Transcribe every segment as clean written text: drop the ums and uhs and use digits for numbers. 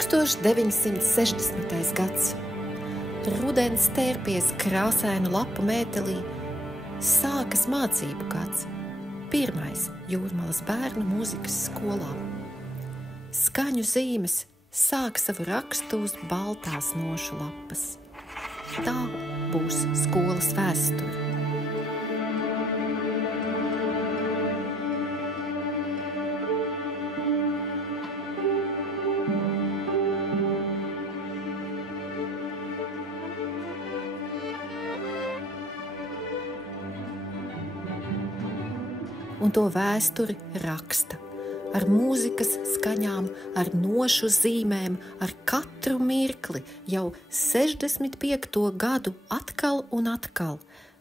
1960. gads. Rudens tērpies krāsainu lapu mētelī. Sākas mācību gads. Pirmais Jūrmalas bērnu mūzikas skolā. Skaņu zīmes sāk savu rakstu uz baltās nošu lapas. Tā būs skolas vēsture. Un to vēsturi raksta ar mūzikas skaņām, ar nošu zīmēm, ar katru mirkli jau 65. gadu atkal un atkal.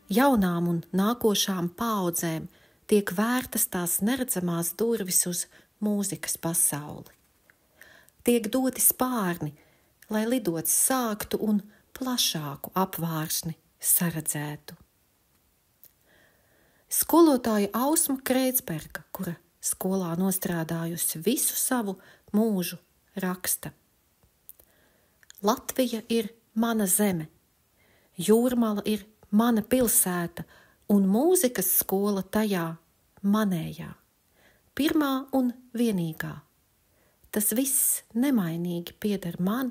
Jaunām un nākošām paaudzēm tiek vērtas tās neredzamās durvis uz mūzikas pasauli. Tiek doti spārni, lai lidots sāktu un plašāku apvārsni saredzētu. Skolotāja Ausma Kreitsberga, kura skolā nostrādājusi visu savu mūžu, raksta: Latvija ir mana zeme, Jūrmala ir mana pilsēta un mūzikas skola tajā manējā, pirmā un vienīgā. Tas viss nemainīgi pieder man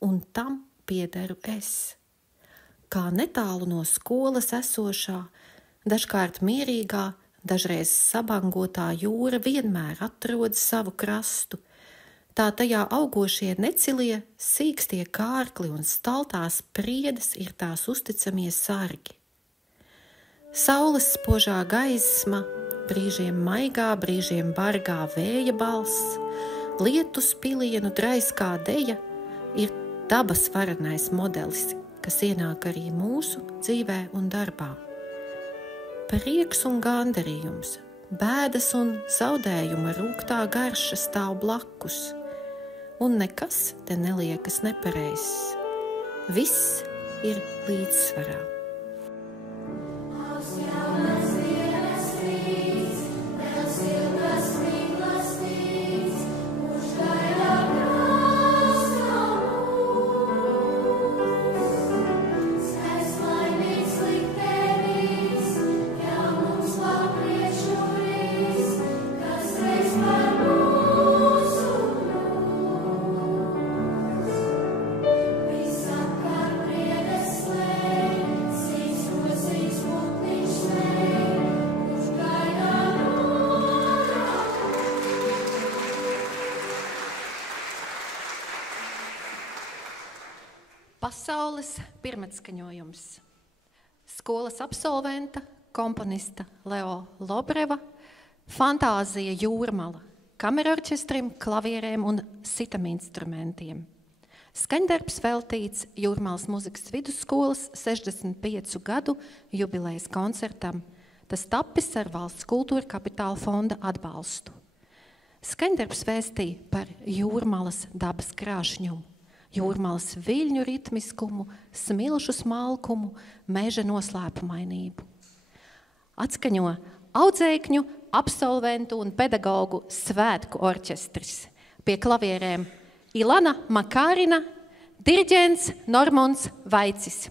un tam piederu es. Kā netālu no skolas esošā, dažkārt mierīgā, dažreiz sabangotā jūra vienmēr atrod savu krastu. Tā tajā augošie necilie, sīkstie kārkli un staltās priedes ir tās uzticamie sargi. Saules spožā gaisma, brīžiem maigā, brīžiem bargā vēja balss, lietus pilienu draiskā deja ir dabas varenais modelis, kas ienāk arī mūsu dzīvē un darbā. Prieks un gandarījums, bēdas un zaudējuma rūgtā garša stāv blakus, un nekas te neliekas nepareizs. Viss ir līdzsvarā. Pasaules pirmatskaņojums. Skolas absolventa, komponista Leo Lobreva, fantāzija Jūrmala, kamerorķestrim, klavierēm un sitaminstrumentiem. Skaņdarbs veltīts Jūrmalas mūzikas vidusskolas 65 gadu jubilejas koncertam. Tas tapis ar Valsts kultūra kapitāla fonda atbalstu. Skaņdarbs vēstīja par Jūrmalas dabas krāšņumu, Jūrmalas viļņu ritmiskumu, smilšu smalkumu, meža noslēpumainību. Atskaņo audzēkņu, absolventu un pedagogu svētku orķestris. Pie klavierēm Ilana Makārina, diriģents Normons Vaicis.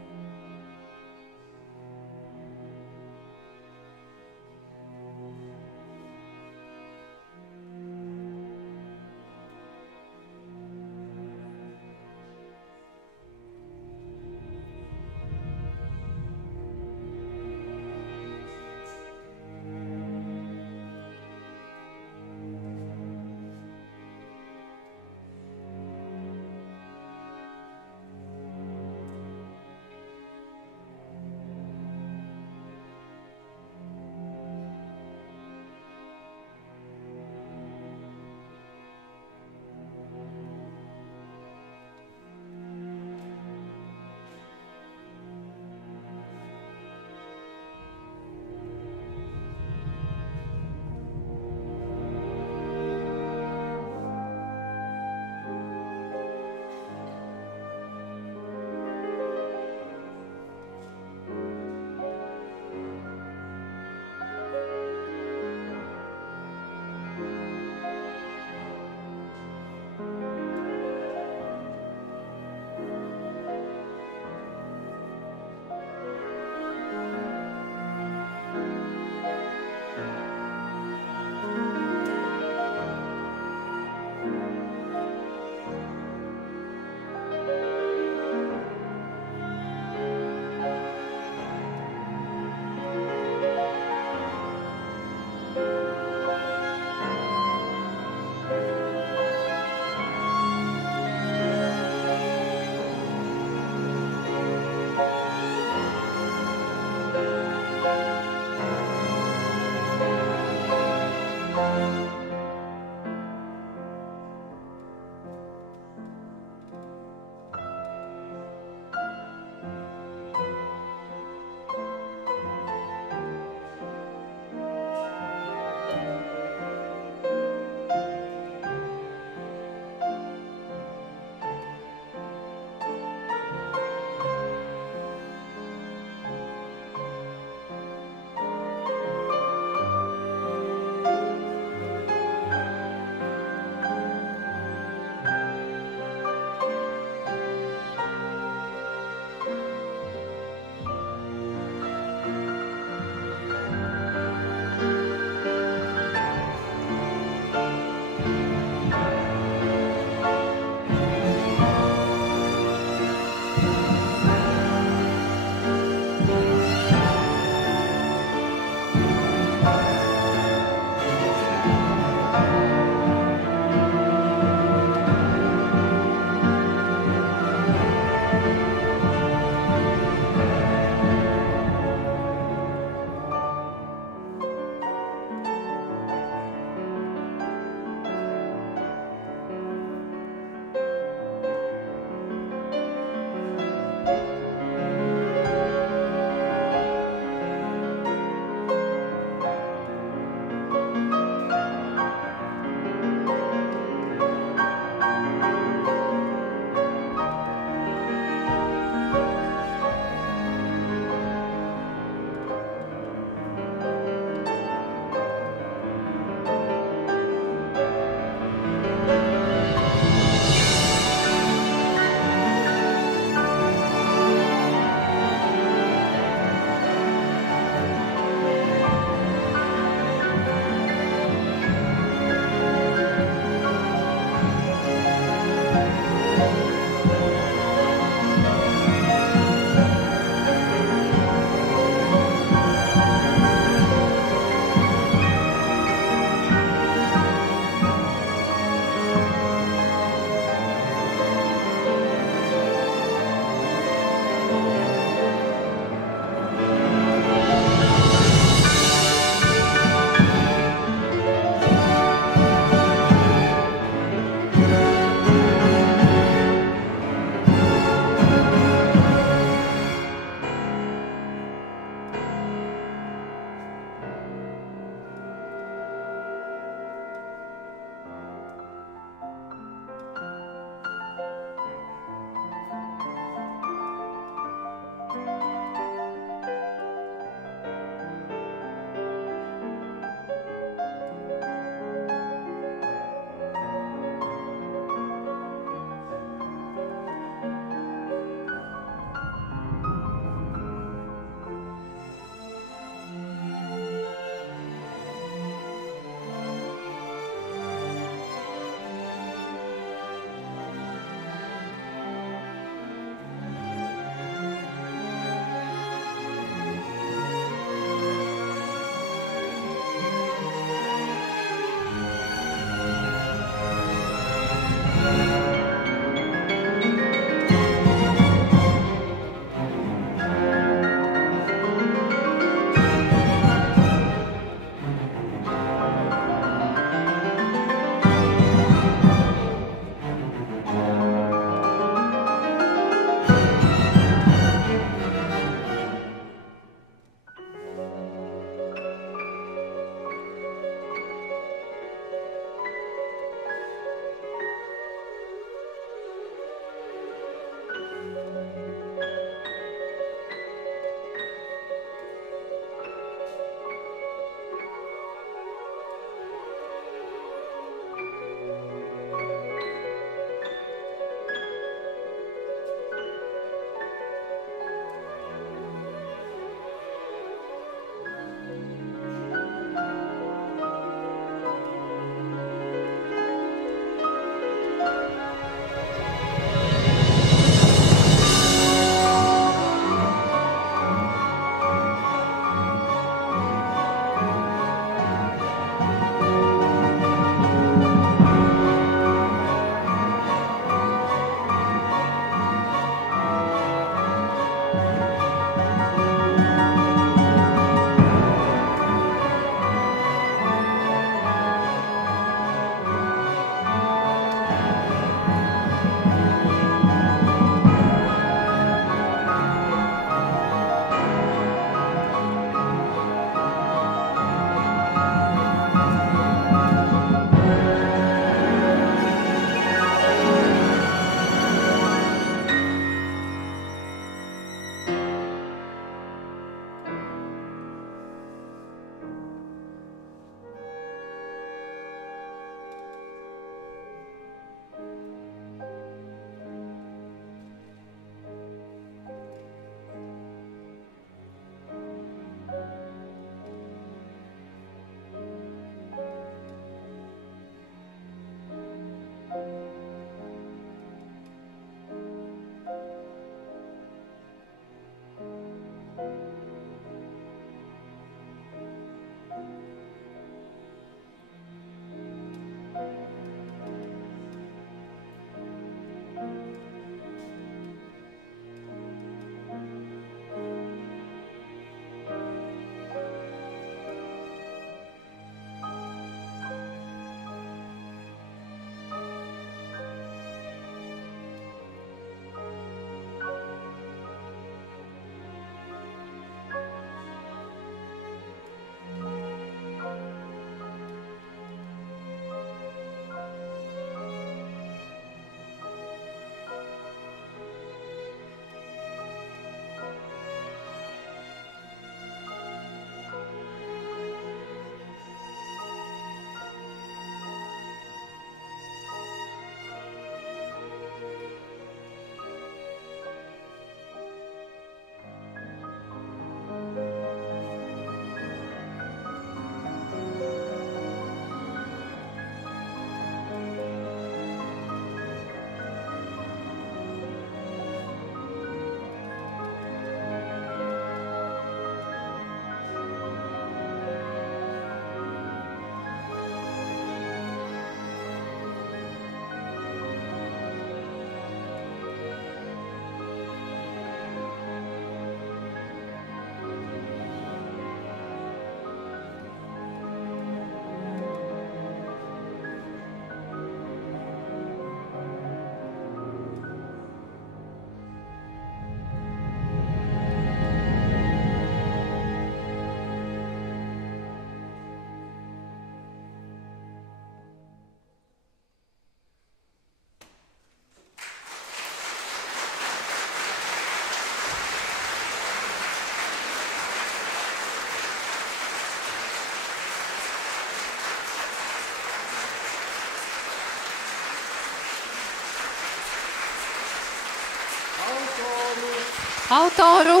autoru.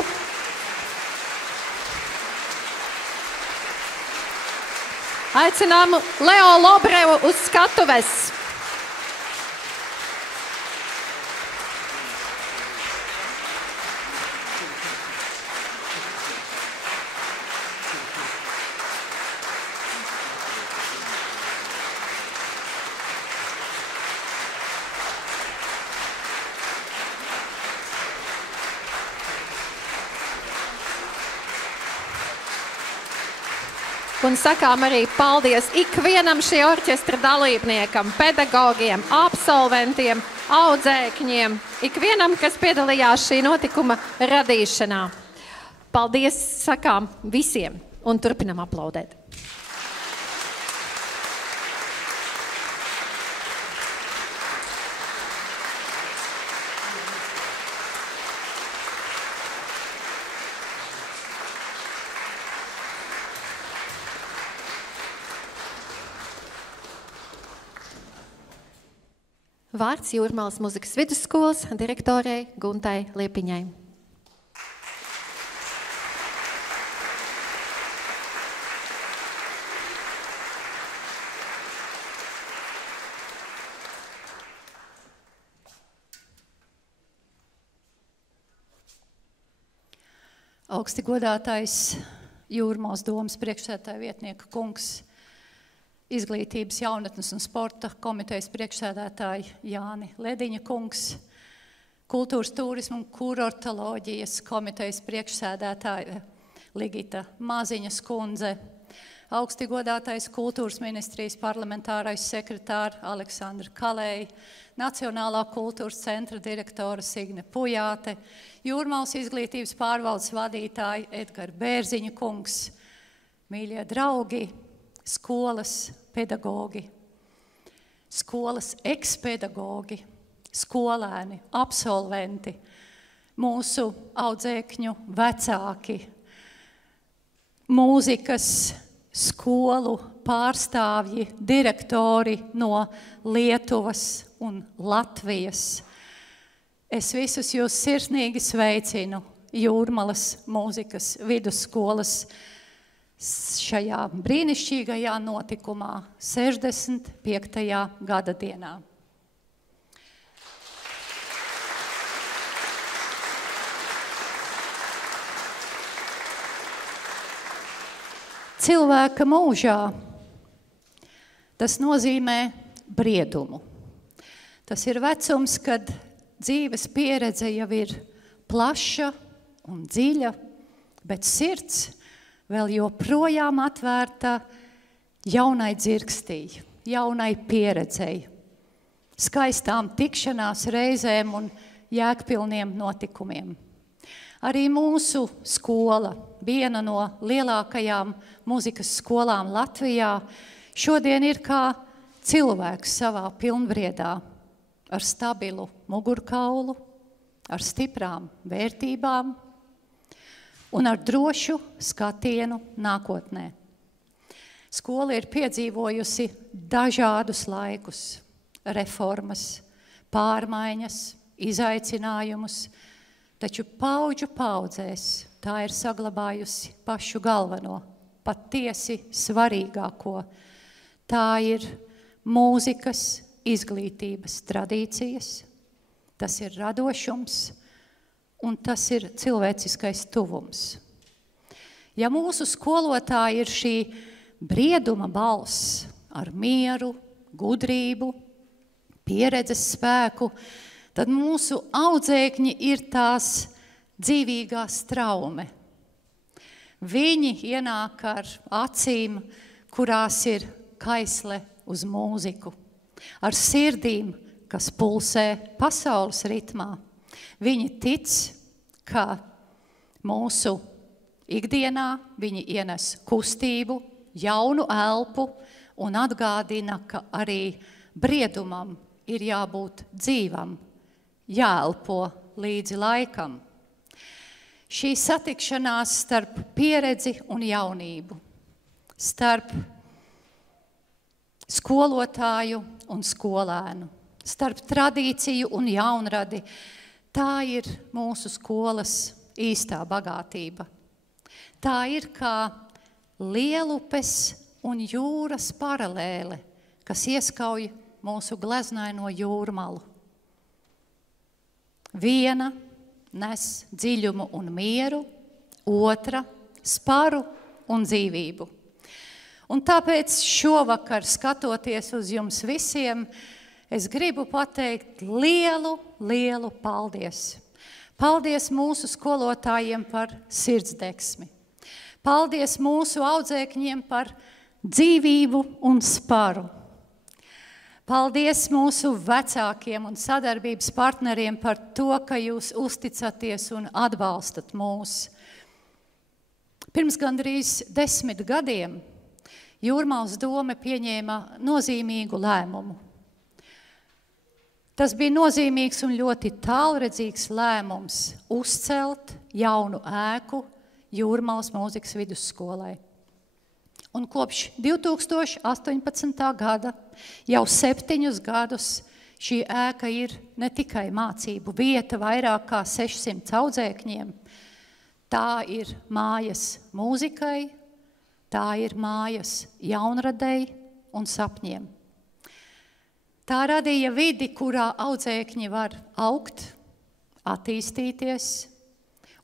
Aicinām Leo Lobrevu uz skatuves. Un sakām arī paldies ikvienam šī orķestra dalībniekam, pedagogiem, absolventiem, audzēkņiem, ikvienam, kas piedalījās šī notikuma radīšanā. Paldies sakām visiem un turpinam aplaudēt. Vārds Jūrmalas muzikas vidusskolas direktorei Guntai Liepiņai. Augsti godātais Jūrmalas domas priekšsēdētāja vietnieka kungs, Izglītības, jaunatnes un sporta komitejas priekšsēdētāji Jāni Lediņa kungs, Kultūras, turisma un kurortoloģijas komitejas priekšsēdētāja Ligita Maziņas kundze, augsti godātais Kultūras ministrijas parlamentārais sekretārs Aleksandra Kalēja, Nacionālā kultūras centra direktora Signe Pujāte, Jūrmalas izglītības pārvaldes vadītāji Edgara Bērziņa kungs, mīļie draugi, skolas pedagogi, skolas ekspedagogi, skolēni, absolventi, mūsu audzēkņu vecāki, mūzikas skolu pārstāvji, direktori no Lietuvas un Latvijas. Es visus jūs sirsnīgi sveicinu Jūrmalas mūzikas vidusskolas šajā brīnišķīgajā notikumā 65. gada dienā. Cilvēka mūžā tas nozīmē briedumu. Tas ir vecums, kad dzīves pieredze jau ir plaša un dziļa, bet sirds vēl joprojām atvērta jaunai dzirkstī, jaunai pieredzei, skaistām tikšanās reizēm un jēgpilniem notikumiem. Arī mūsu skola, viena no lielākajām mūzikas skolām Latvijā, šodien ir kā cilvēks savā pilnvriedā, ar stabilu mugurkaulu, ar stiprām vērtībām, un ar drošu skatienu nākotnē. Skola ir piedzīvojusi dažādus laikus, reformas, pārmaiņas, izaicinājumus, taču paudžu paudzēs tā ir saglabājusi pašu galveno, patiesi svarīgāko. Tā ir mūzikas izglītības tradīcijas, tas ir radošums, un tas ir cilvēciskais tuvums. Ja mūsu skolotāji ir šī brieduma balss ar mieru, gudrību, pieredzes spēku, tad mūsu audzēkņi ir tās dzīvīgā straume. Viņi ienāk ar acīm, kurās ir kaisle uz mūziku, ar sirdīm, kas pulsē pasaules ritmā. Viņi tic, ka mūsu ikdienā viņi ienes kustību, jaunu elpu un atgādina, ka arī briedumam ir jābūt dzīvam, jāelpo līdzi laikam. Šī satikšanās starp pieredzi un jaunību, starp skolotāju un skolēnu, starp tradīciju un jaunradi, Tā ir mūsu skolas īstā bagātība. Tā ir kā Lielupes un jūras paralēle, kas ieskauj mūsu gleznaino jūrmalu. Viena nes dziļumu un mieru, otra sparu un dzīvību. Un tāpēc šovakar, skatoties uz jums visiem, es gribu pateikt lielu paldies. Paldies mūsu skolotājiem par sirdsdegsmi. Paldies mūsu audzēkņiem par dzīvību un sparu. Paldies mūsu vecākiem un sadarbības partneriem par to, ka jūs uzticaties un atbalstat mūs. Pirms gandrīz 10 gadiem Jūrmalas dome pieņēma nozīmīgu lēmumu. Tas bija nozīmīgs un ļoti tālredzīgs lēmums uzcelt jaunu ēku Jūrmalas mūzikas vidusskolai. Un kopš 2018. gada jau 7 gadus šī ēka ir ne tikai mācību vieta vairāk kā 600 audzēkņiem, tā ir mājas mūzikai, tā ir mājas jaunradei un sapņiem. Tā radīja vidi, kurā audzēkņi var augt, attīstīties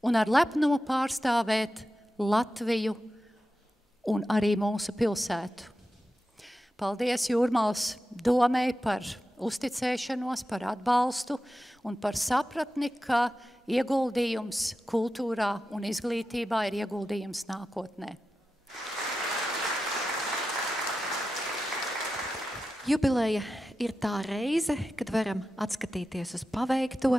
un ar lepnumu pārstāvēt Latviju un arī mūsu pilsētu. Paldies Jūrmalas domei par uzticēšanos, par atbalstu un par sapratni, ka ieguldījums kultūrā un izglītībā ir ieguldījums nākotnē. Jubileja ir tā reize, kad varam atskatīties uz paveikto,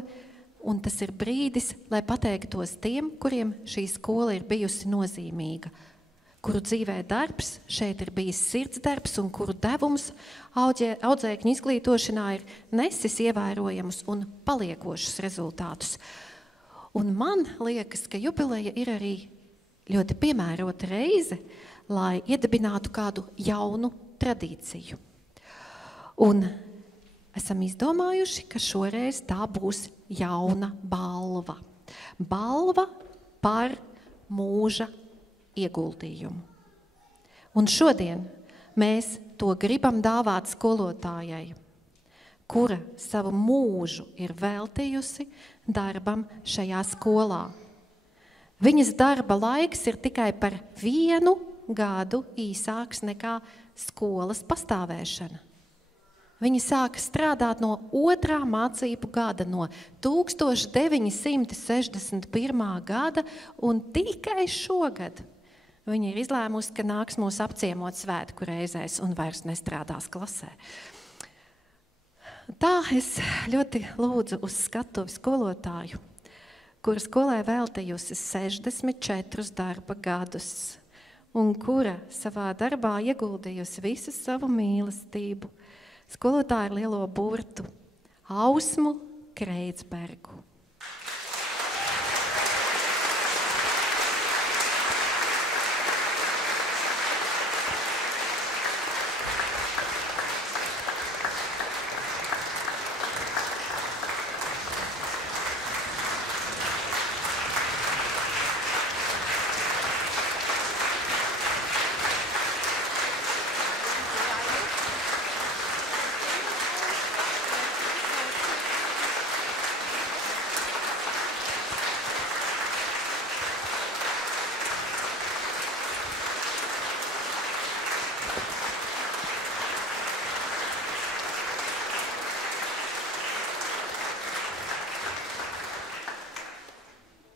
un tas ir brīdis, lai pateiktos tiem, kuriem šī skola ir bijusi nozīmīga, kuru dzīvē darbs šeit ir bijis sirdsdarbs un kuru devums audzēkņu izglītošanā ir nesis ievērojamus un paliekošus rezultātus. Un man liekas, ka jubileja ir arī ļoti piemērota reize, lai iedibinātu kādu jaunu tradīciju. Un esam izdomājuši, ka šoreiz tā būs jauna balva. Balva par mūža ieguldījumu. Un šodien mēs to gribam dāvāt skolotājai, kura savu mūžu ir veltījusi darbam šajā skolā. Viņas darba laiks ir tikai par 1 gadu īsāks nekā skolas pastāvēšana. Viņa sāka strādāt no 2. mācību gada, no 1961. gada, un tikai šogad viņa ir izlēmusi, ka nāks mūs apciemot svētku reizēs un vairs nestrādās klasē. Tā es ļoti lūdzu uz skatuvi skolotāju, kura skolai veltījusi 64 darba gadus un kura savā darbā ieguldījusi visu savu mīlestību, skolotāju ar lielo burtu Ausmu Kreitsbergu.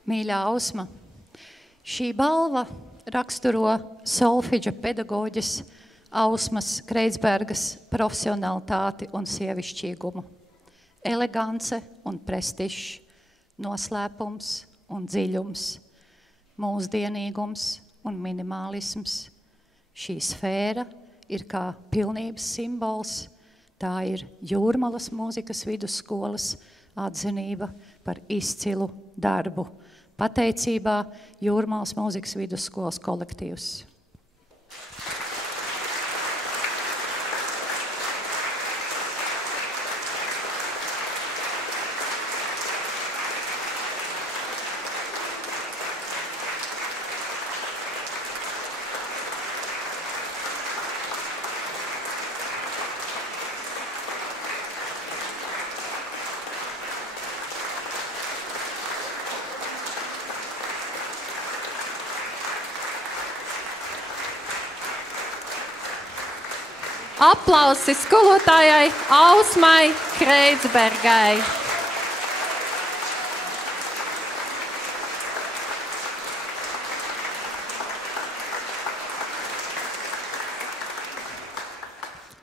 Mīļā Ausma, šī balva raksturo solfidža pedagoģes Ausmas Kreitsbergas profesionalitāti un sievišķīgumu, elegance un prestižs, noslēpums un dziļums, mūsdienīgums un minimālisms. Šī sfēra ir kā pilnības simbols, tā ir Jūrmalas mūzikas vidusskolas atzinība par izcilu darbu. Pateicībā Jūrmalas mūzikas vidusskolas kolektīvs. Aplausi skolotājai Ausmai Kreitsbergai.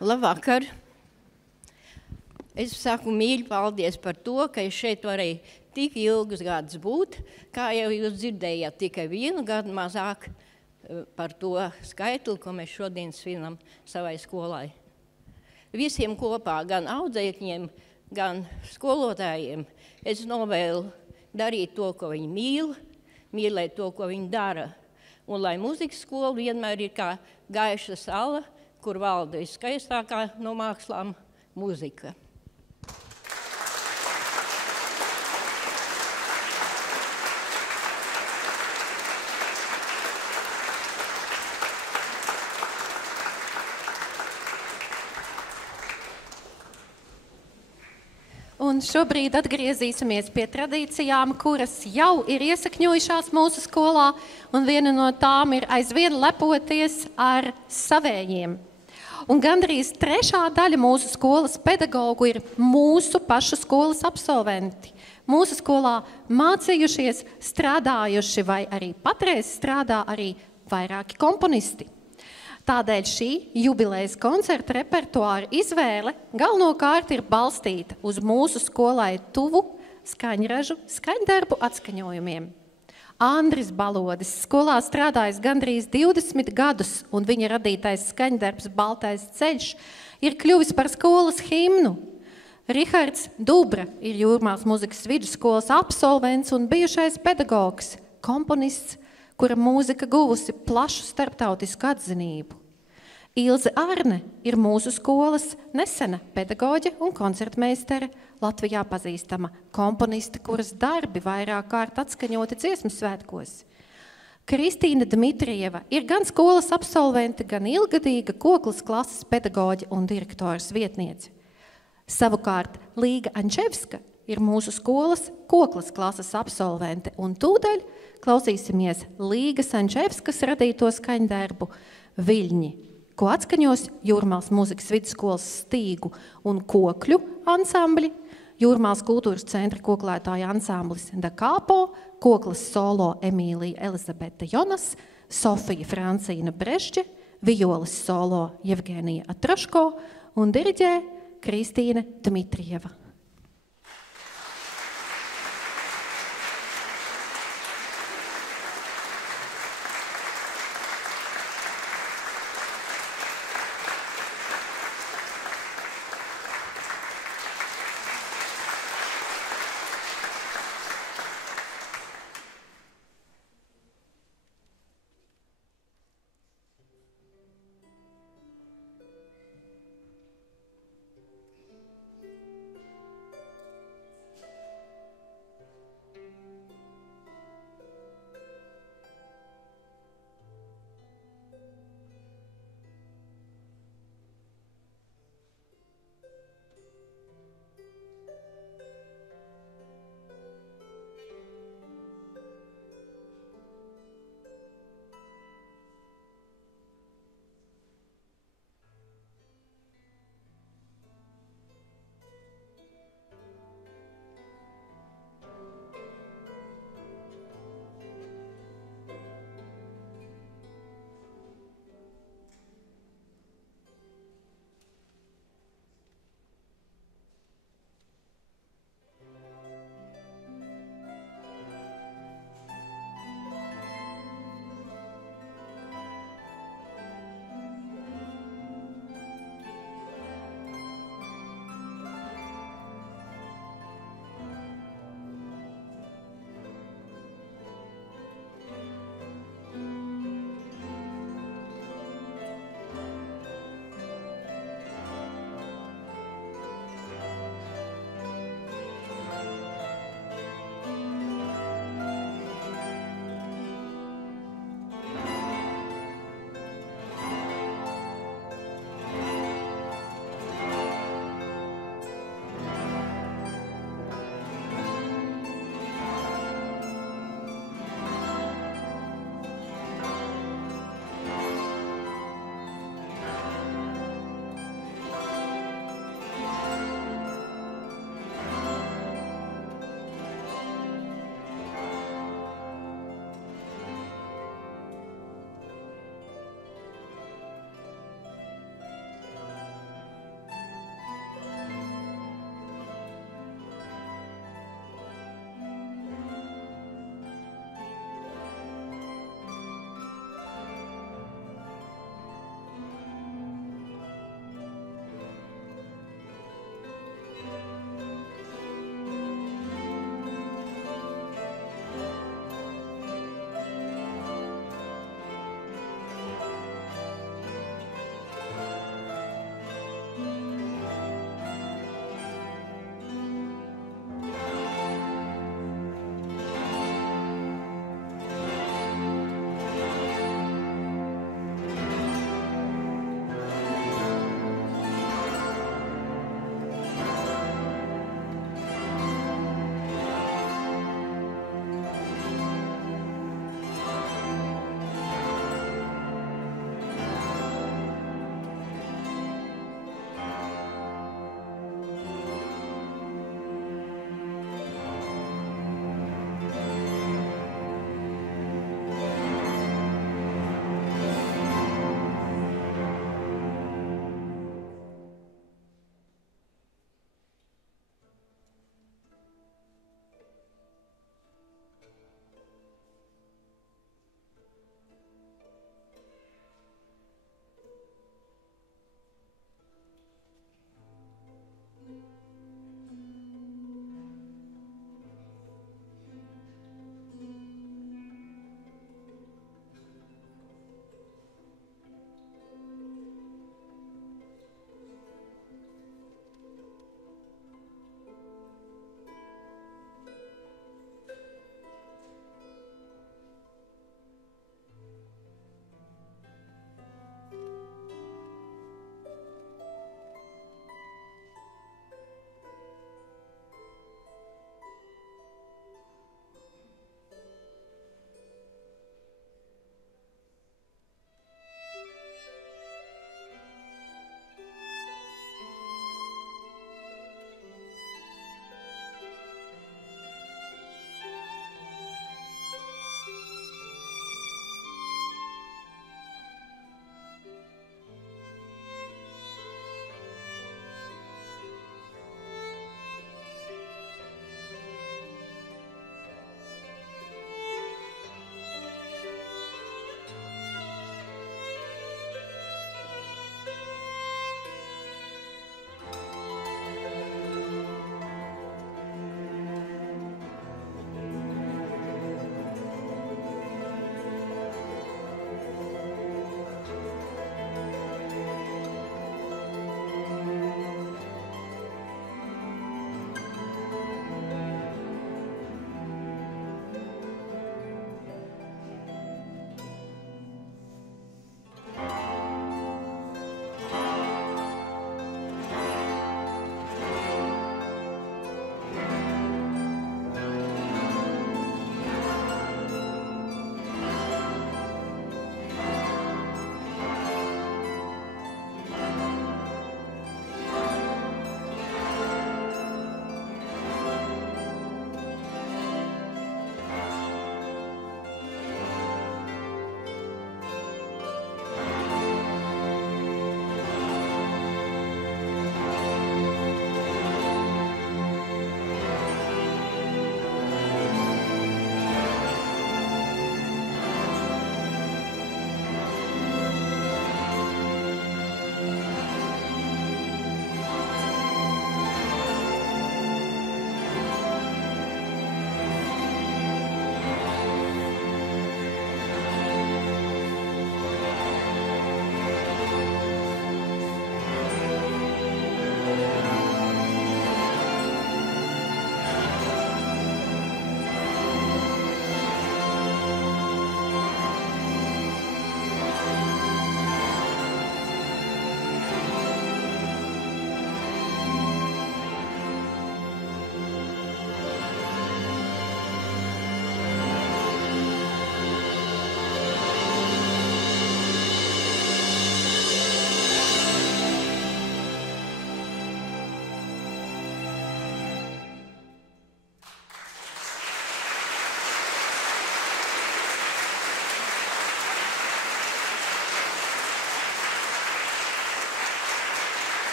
Labvakar! Es saku mīļi paldies par to, ka es šeit varēju tik ilgus gadus būt. Kā jau jūs dzirdējāt, tikai 1 gadu mazāk par to skaitli, ko mēs šodien svinam savai skolai. Visiem kopā, gan audzēkņiem, gan skolotājiem, es novēlu darīt to, ko viņi mīl, mīlēt to, ko viņi dara. Un lai mūzikas skola vienmēr ir kā gaiša sala, kur valda viskaistākā no mākslām – mūzika. Un šobrīd atgriezīsimies pie tradīcijām, kuras jau ir iesakņojušās mūsu skolā, un viena no tām ir aizvien lepoties ar savējiem. Un gandrīz 3. daļa mūsu skolas pedagogu ir mūsu pašu skolas absolventi. Mūsu skolā mācījušies, strādājuši vai arī patreiz strādā arī vairāki komponisti. Tādēļ šī jubilejas koncerta repertuāra izvēle galvenokārt ir balstīta uz mūsu skolai tuvu skaņražu, skaņdarbu atskaņojumiem. Andris Balodis skolā strādājis gandrīz 20 gadus, un viņa radītais skaņdarbs Baltais ceļš ir kļuvis par skolas himnu. Rihards Dubra ir Jūrmālas muzikas vidusskolas absolvents un bijušais pedagogs, komponists, kura mūzika guvusi plašu starptautisku atzinību. Ilze Arne ir mūsu skolas nesena pedagoģe un koncertmeistere, Latvijā pazīstama komponiste, kuras darbi vairāk kārt atskaņoti dziesmu svētkos. Kristīna Dmitrieva ir gan skolas absolvente, gan ilgadīga Koklas klases pedagoģe un direktoras vietniece. Savukārt Līga Ančevska ir mūsu skolas Koklas klases absolvente, un tūdaļ klausīsimies Līgas Ančevskas radīto skaņdarbu Viļņi, ko atskaņos Jūrmālas muzikas vidusskolas Stīgu un Kokļu ansambļi, Jūrmālas kultūras centra koklētāja ansamblis Da Capo, Koklas solo Emīlija Elizabete Jonas, Sofija Francīna Brežģe, violas solo Jevgenija Atraško un diriģē Kristīne Dmitrieva.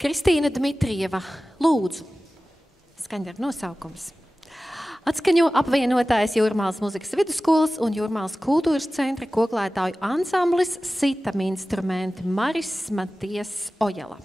Kristīna Dmitrieva, lūdzu, skaņdarbu nosaukums. Atskaņo apvienotājs Jūrmālas muzikas vidusskolas un Jūrmālas kultūras centra koklētāju ansamblis Sitam instrumenti Maris Maties Ojala.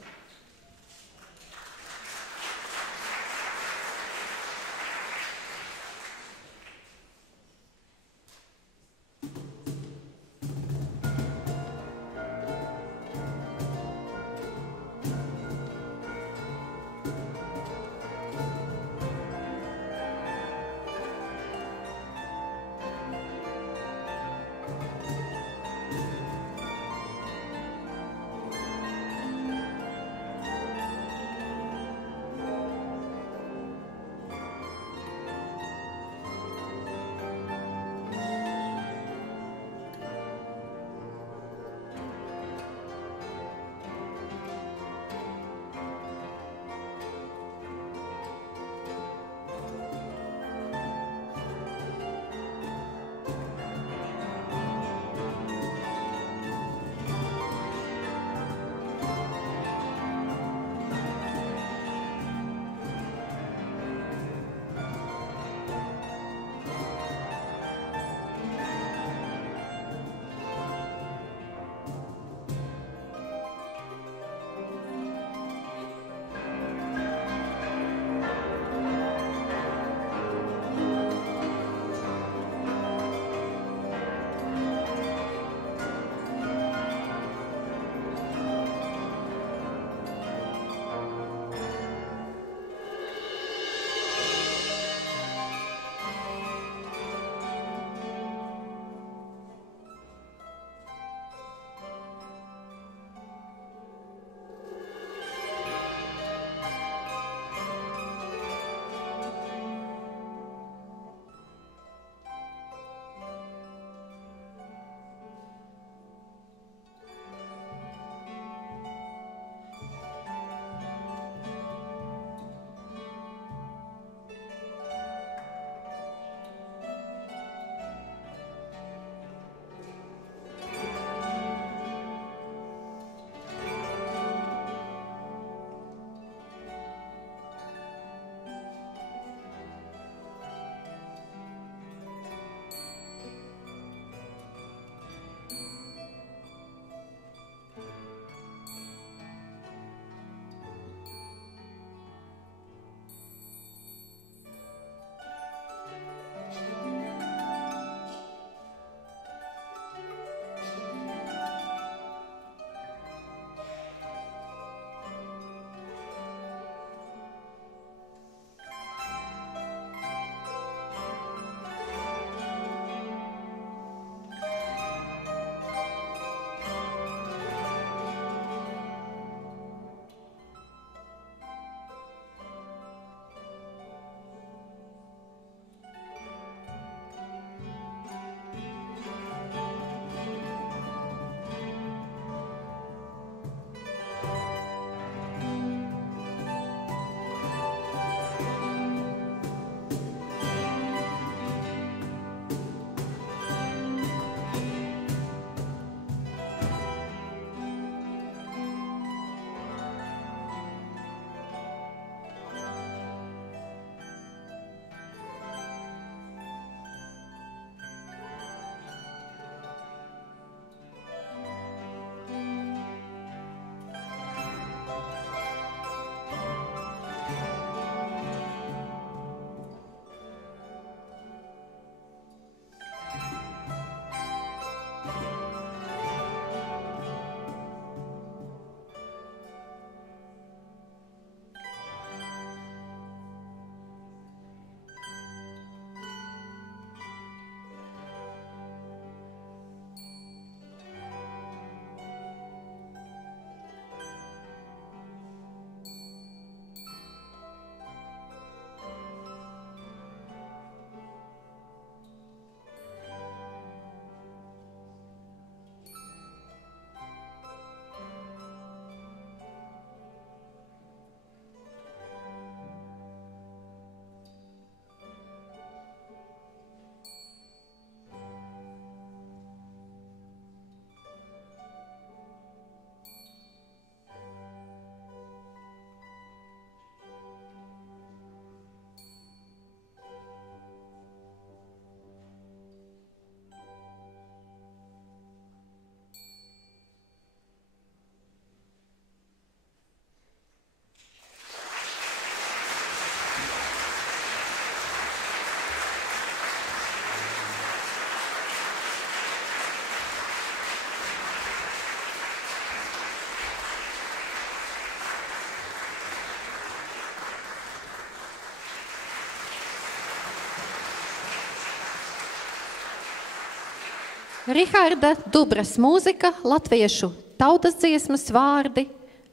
Riharda Dubras mūzika, latviešu tautas dziesmas vārdi,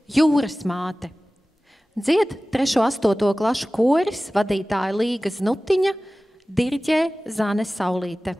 Jūras māte. Dzied 3.8. klašu koris, vadītāja Līga Znutiņa, diriģē Zane Saulīte.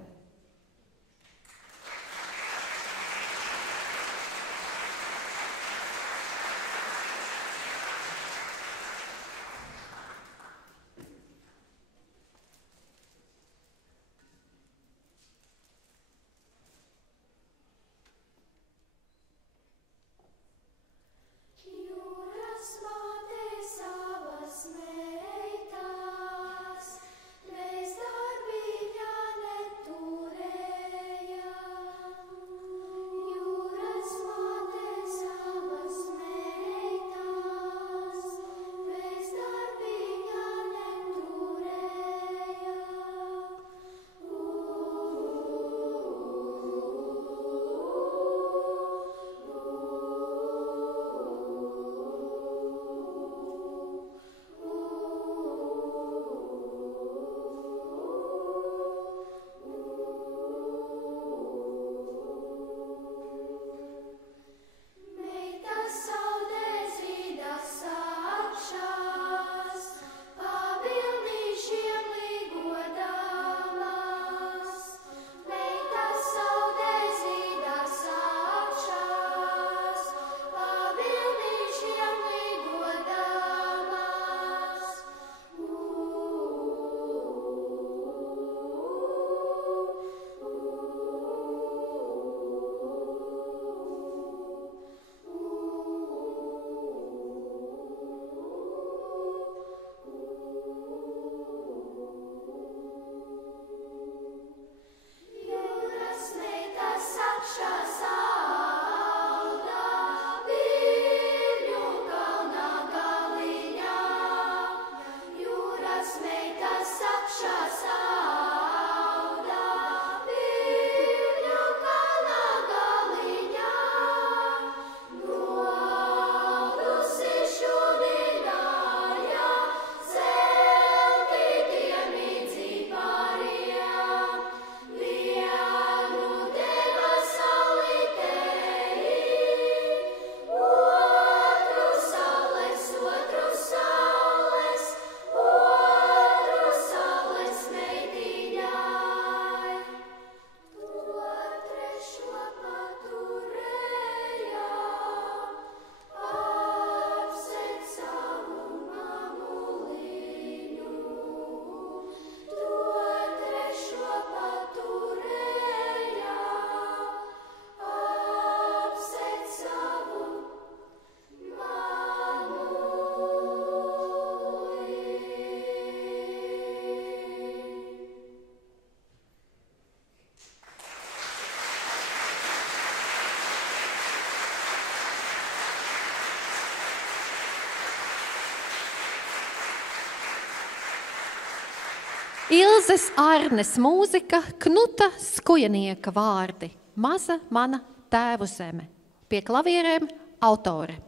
Ilzes Arnes mūzika, Knuta Skujanieka vārdi, Maza mana tēvu zeme. Pie klavierēm autore.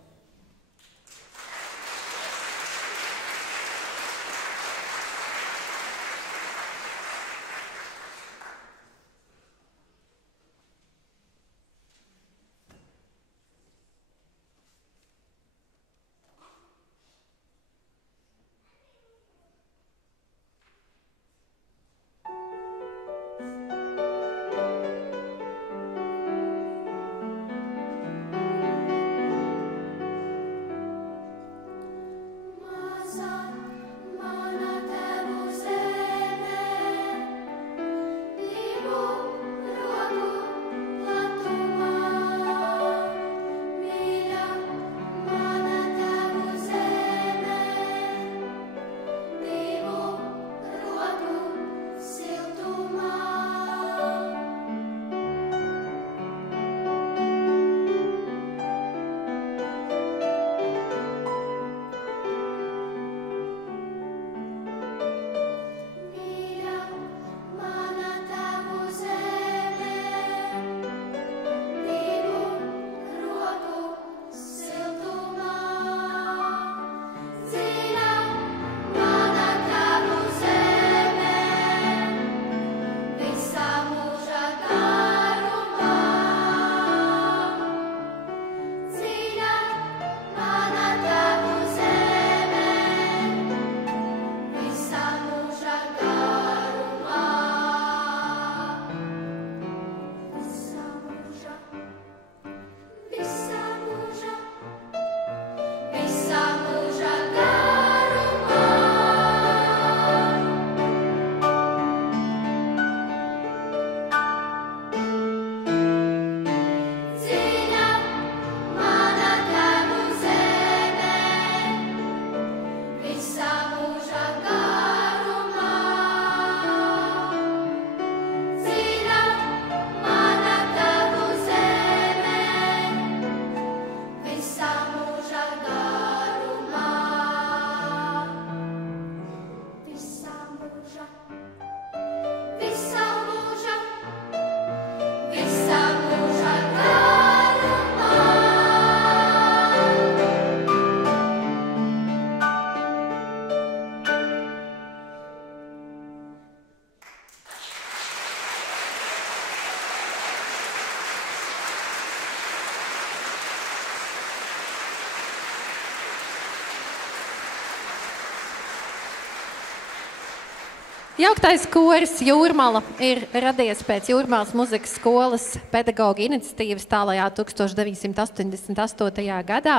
Jauktais koris Jūrmala ir radies pēc Jūrmalas muzikas skolas pedagoģa iniciatīvas tālajā 1988. gadā.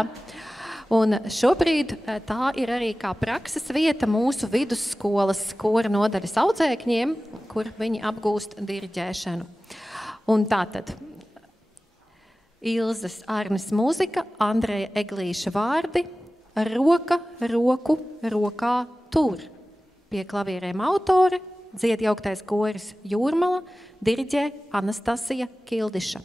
Un šobrīd tā ir arī kā prakses vieta mūsu vidusskolas kora nodaļas audzēkņiem, kur viņi apgūst diriģēšanu. Un tātad Ilzes Arnes mūzika, Andreja Eglīša vārdi, roka, roku, rokā tur. Pie klavierēm autore, dzied jauktais koris Jūrmala, diriģē Anastasija Kildiša.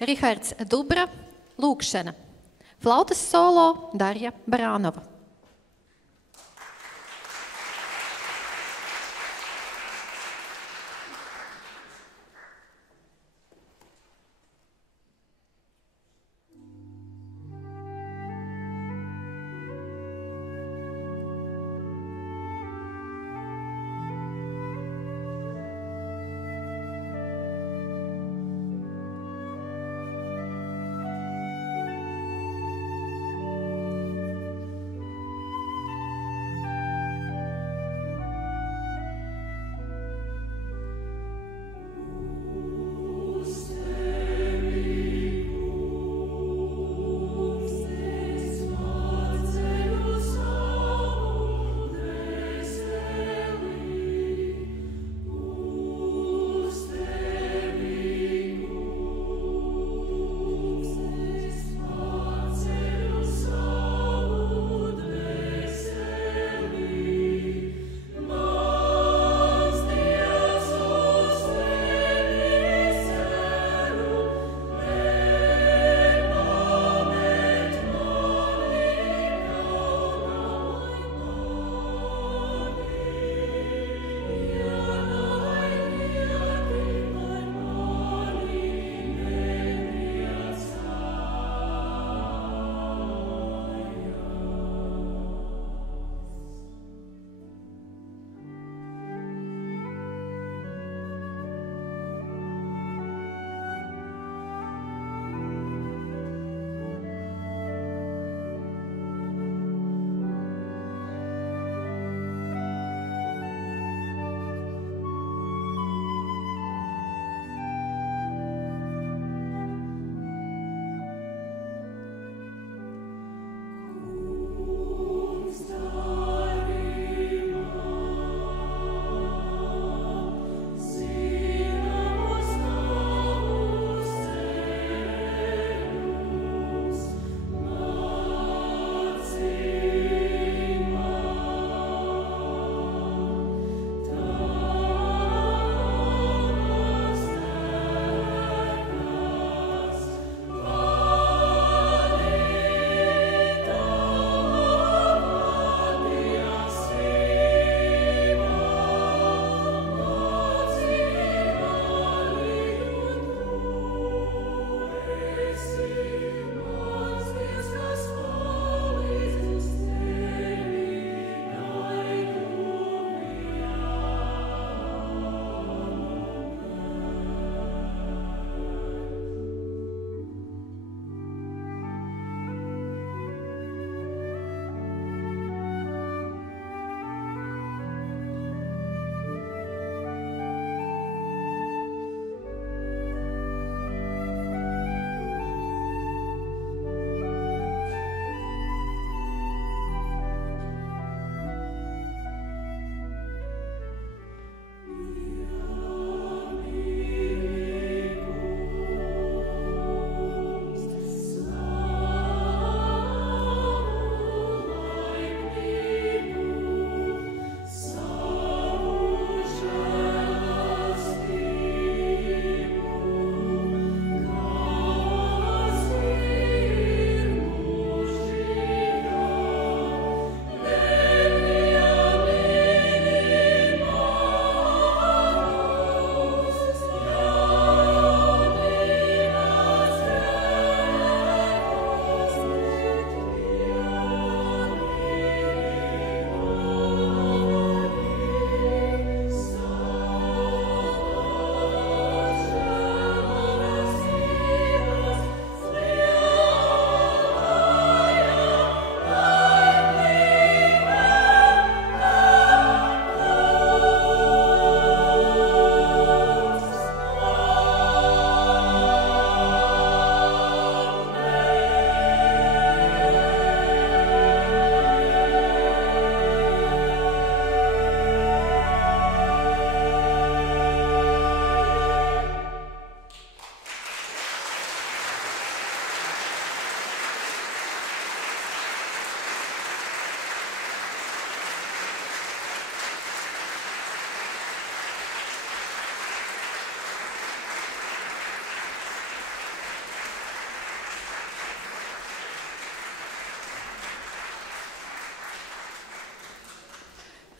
Rihards Dubra, lūkšana. Flautas solo Darja Barānova.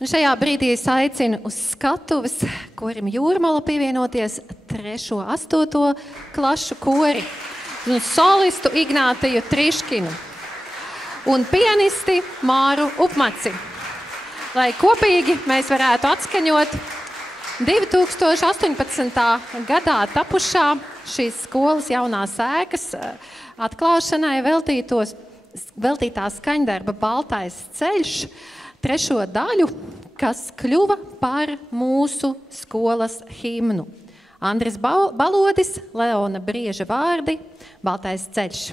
Un šajā brīdī es aicinu uz skatuves korim Jūrmala pievienoties 3. 8. klašu kori un solistu Ignātiju Triškinu un pianisti Māru Upmaci, lai kopīgi mēs varētu atskaņot 2018. gadā tapušā šīs skolas jaunās ēkas atklāšanai veltītā skaņdarba Baltais ceļš 3. daļu, kas kļuva par mūsu skolas himnu. Andris Balodis, Leona Brieža vārdi, Baltais ceļš.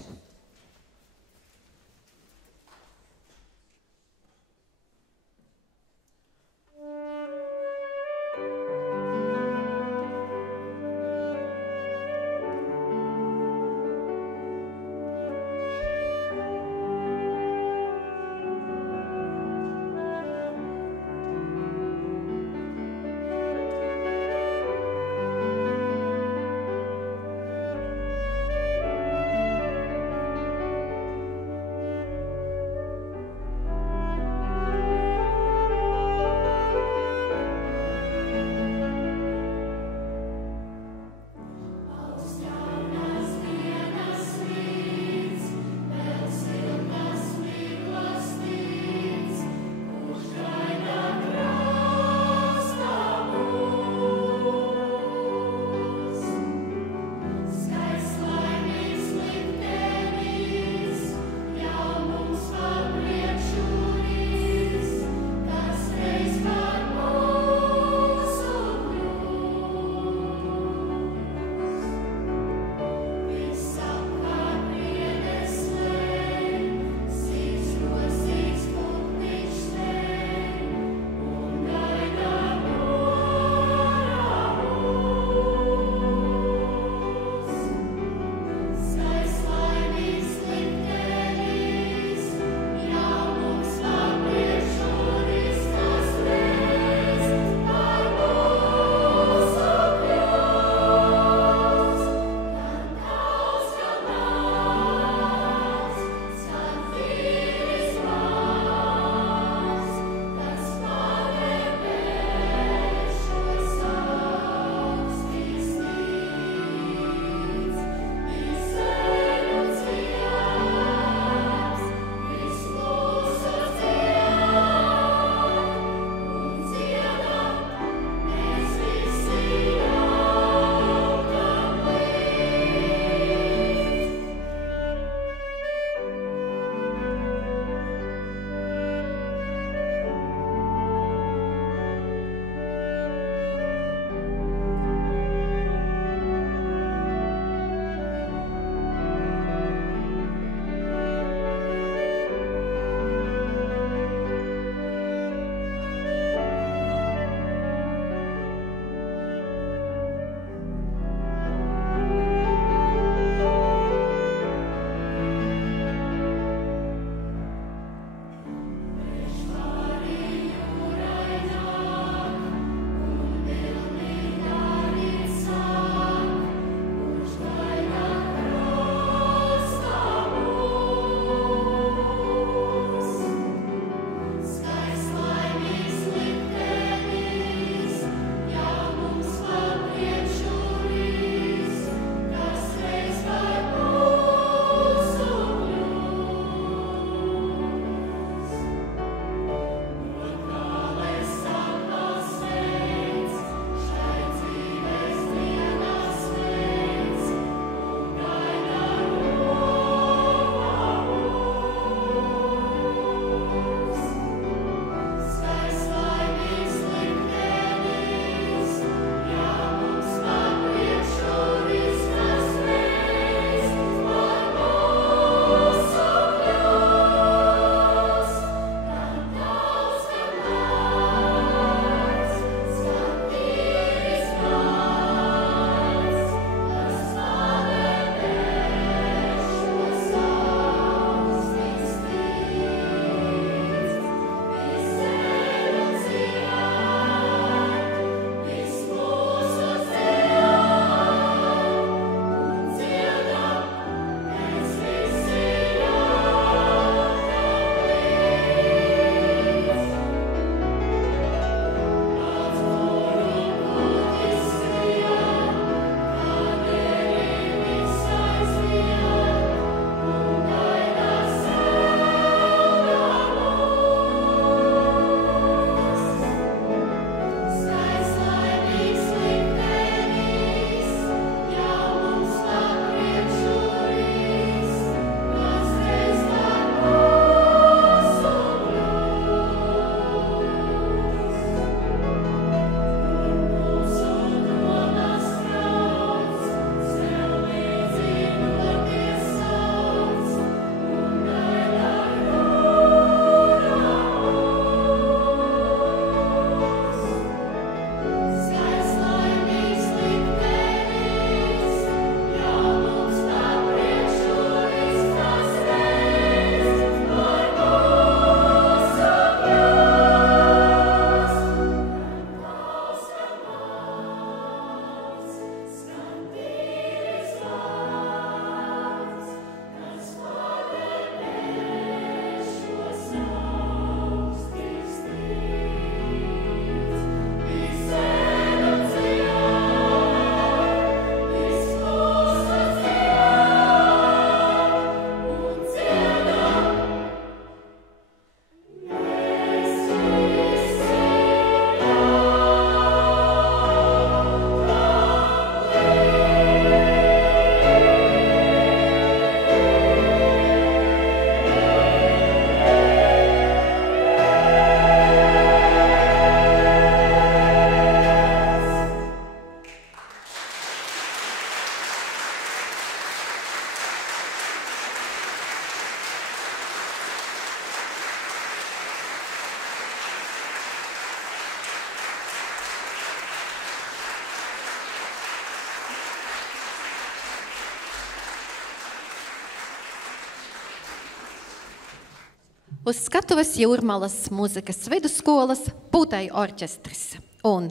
Uz skatuves Jūrmalas mūzikas vidusskolas Pūtēju orķestris un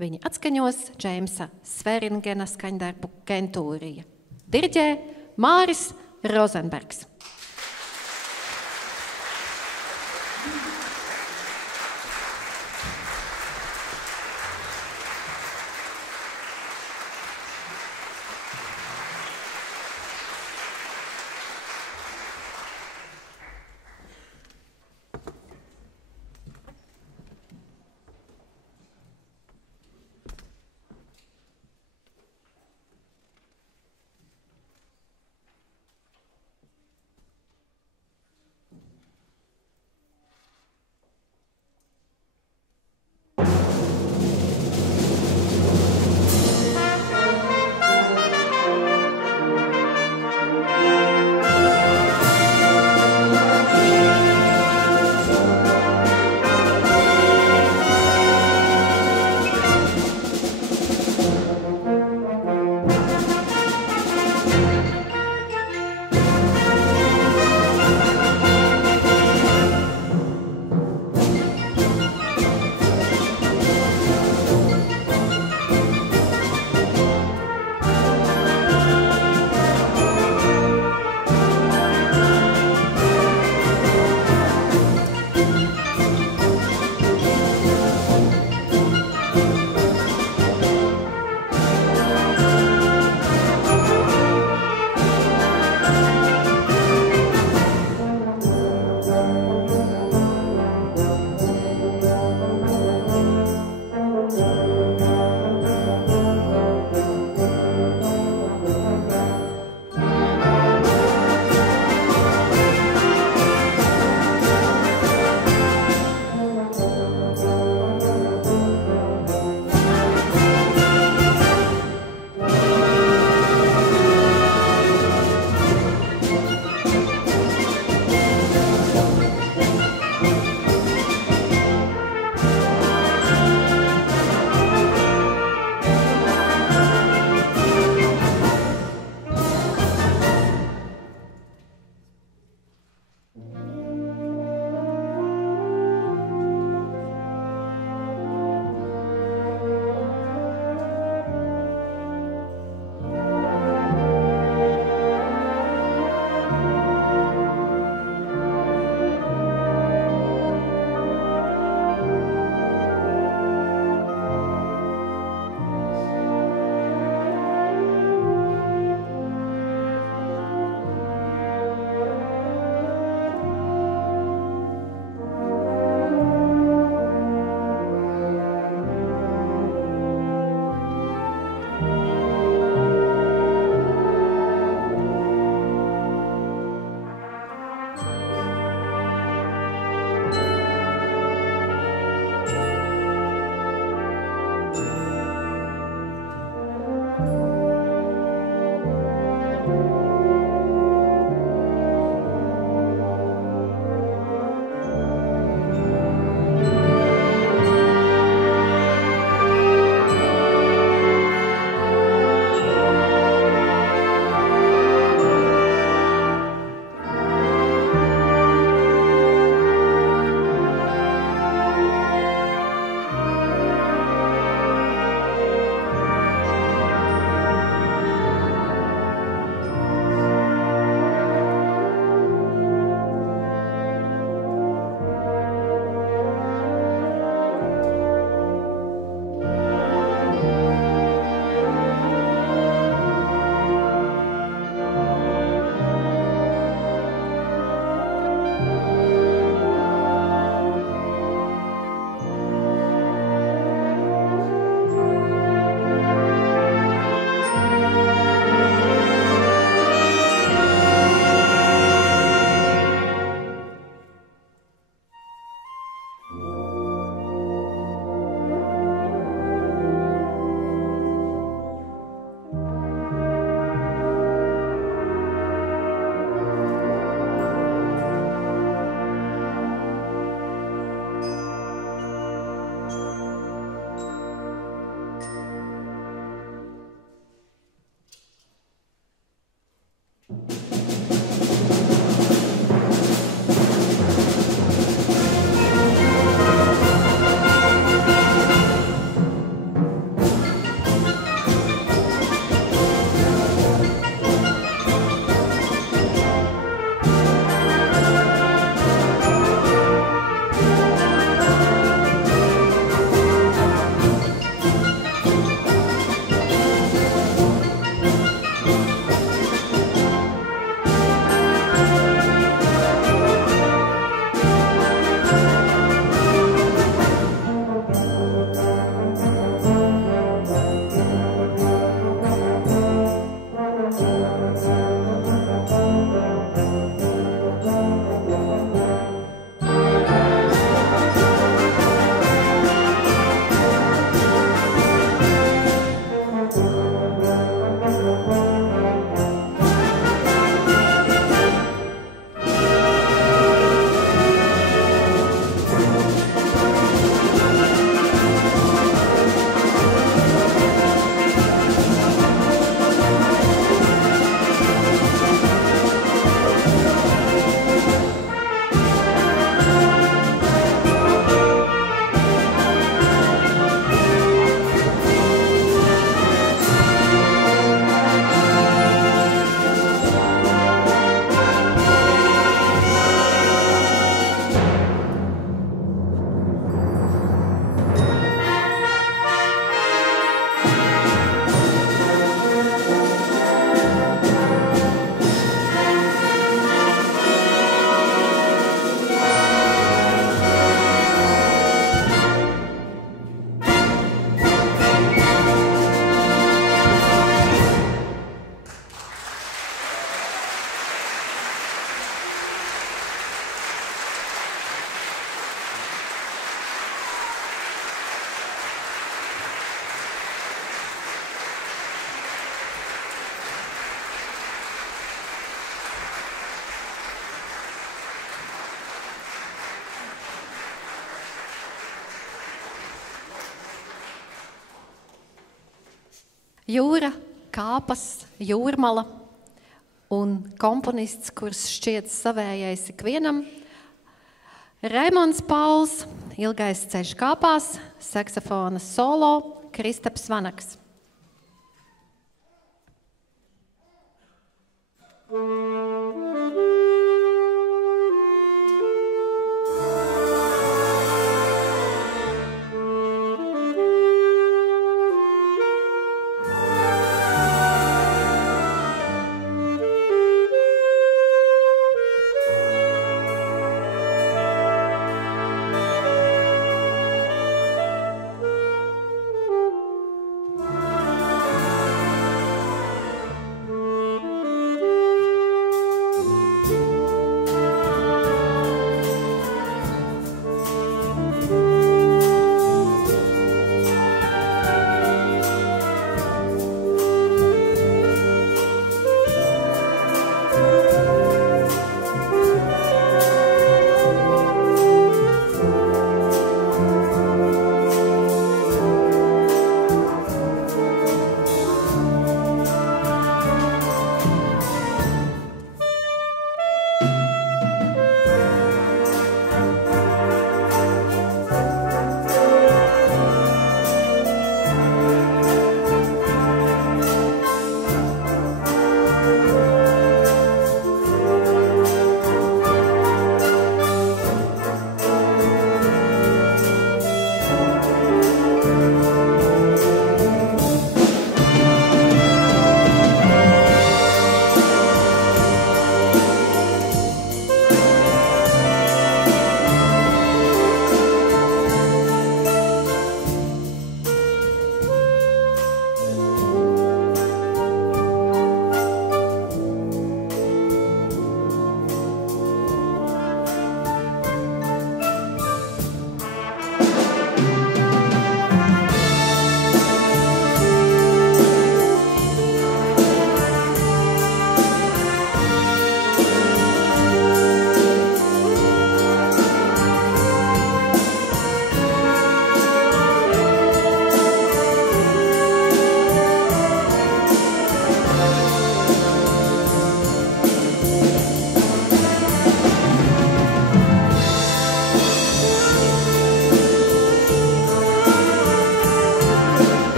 viņi atskaņos Džeimsa Sveringena skaņdarbu Kentūrija. Diriģē Māris Rozenbergs. Jūra, Kāpas, Jūrmala un komponists, kurš šķiet savējais ikvienam. Raimonds Pauls, Ilgais ceļš kāpās, saksofona solo, Kristaps Vanaks.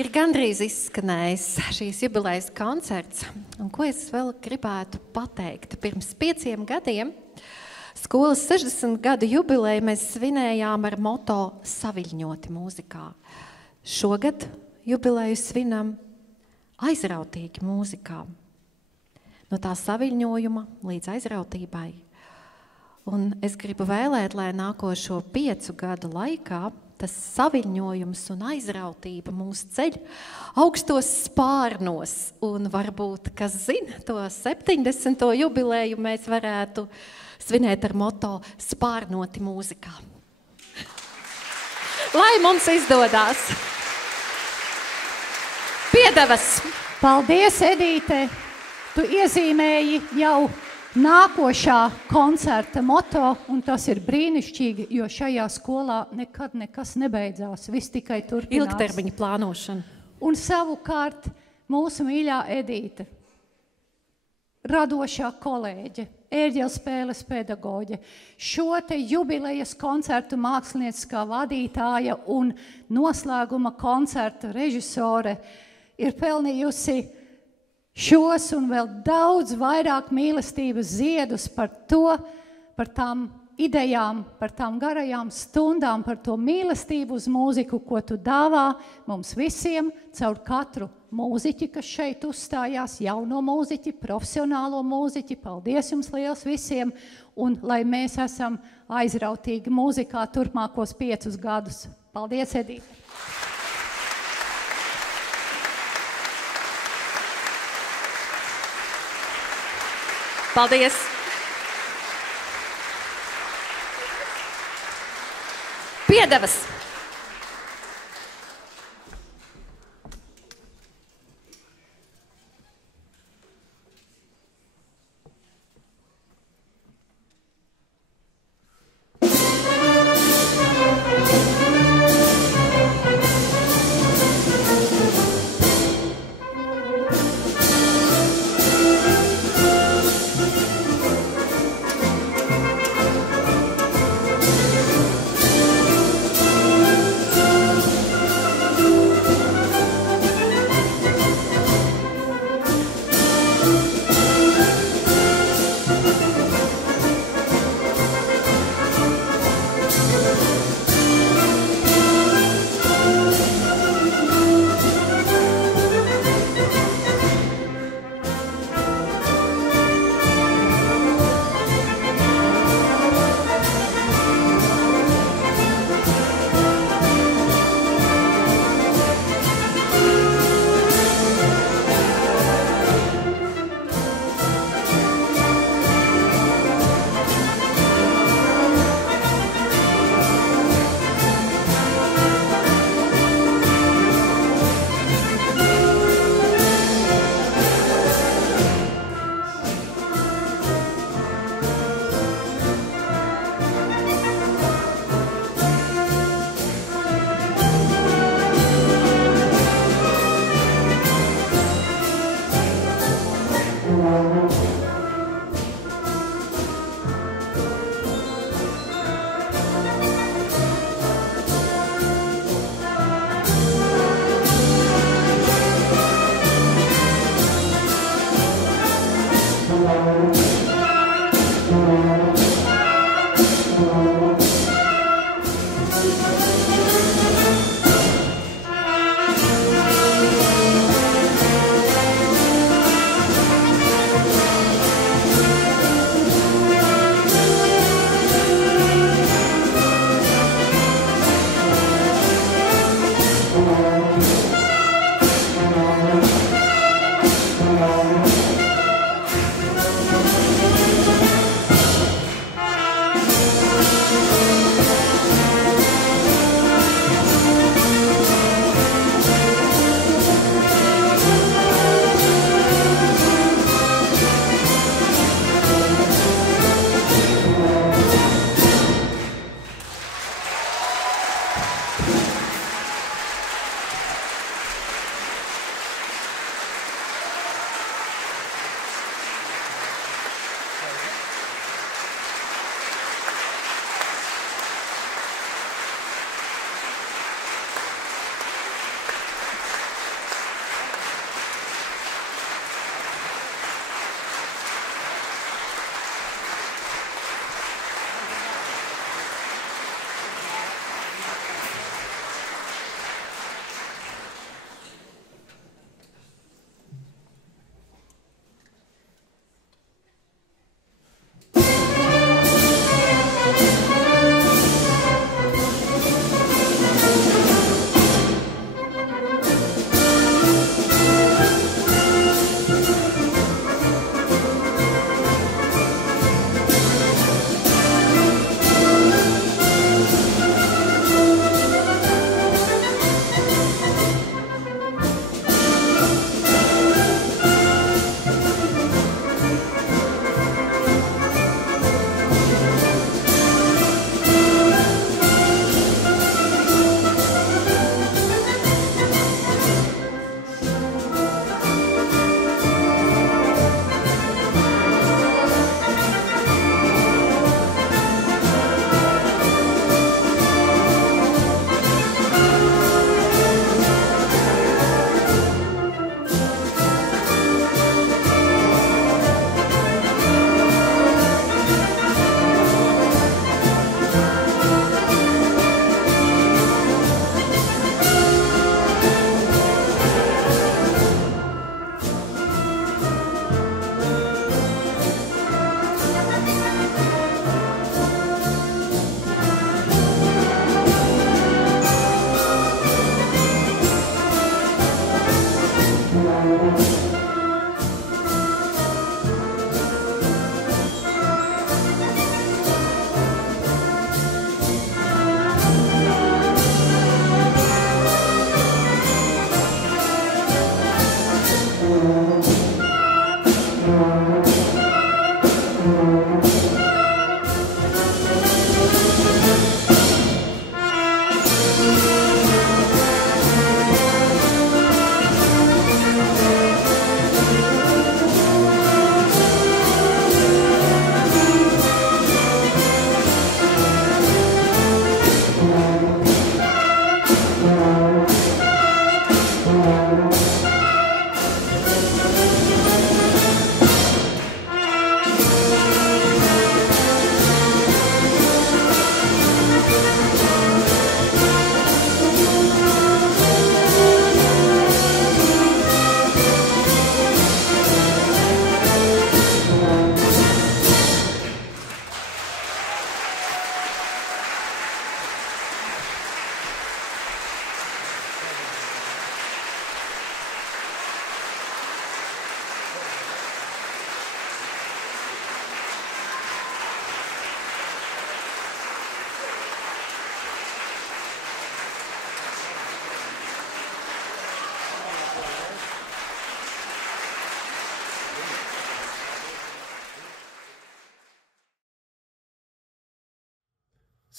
Ir gandrīz izskanējis šīs jubilejas koncerts, un ko es vēl gribētu pateikt. Pirms 5 gadiem skolas 60 gadu jubileju mēs svinējām ar moto Saviļņoti mūzikā. Šogad jubileju svinam aizrautīgi mūzikā. No tā saviļņojuma līdz aizrautībai. Un es gribu vēlēt, lai nākošo 5 gadu laikā tas saviļņojums un aizrautība mūs ceļ augstos spārnos. Un varbūt, kas zina, to 70. jubileju mēs varētu svinēt ar moto Spārnoti mūzikā. Lai mums izdodās! Piedevas! Paldies, Edīte! Tu iezīmēji jau nākošā koncerta moto, un tas ir brīnišķīgi, jo šajā skolā nekad nekas nebeidzās, viss tikai turpinās. Ilgtermiņa plānošana. Un savukārt mūsu mīļā Edīte, radošā kolēģe, ērģeļspēles pedagoģe, šo te jubilejas koncertu mākslinieckā vadītāja un noslēguma koncerta režisore ir pelnījusi šos un vēl daudz vairāk mīlestības ziedus par to, par tām idejām, par tām garajām stundām, par to mīlestību uz mūziku, ko tu dāvā mums visiem, caur katru mūziķi, kas šeit uzstājās, jauno mūziķi, profesionālo mūziķi. Paldies jums liels visiem, un lai mēs esam aizrautīgi mūzikā turpmākos 5 gadus. Paldies, Edīte! Paldies! Piedevas!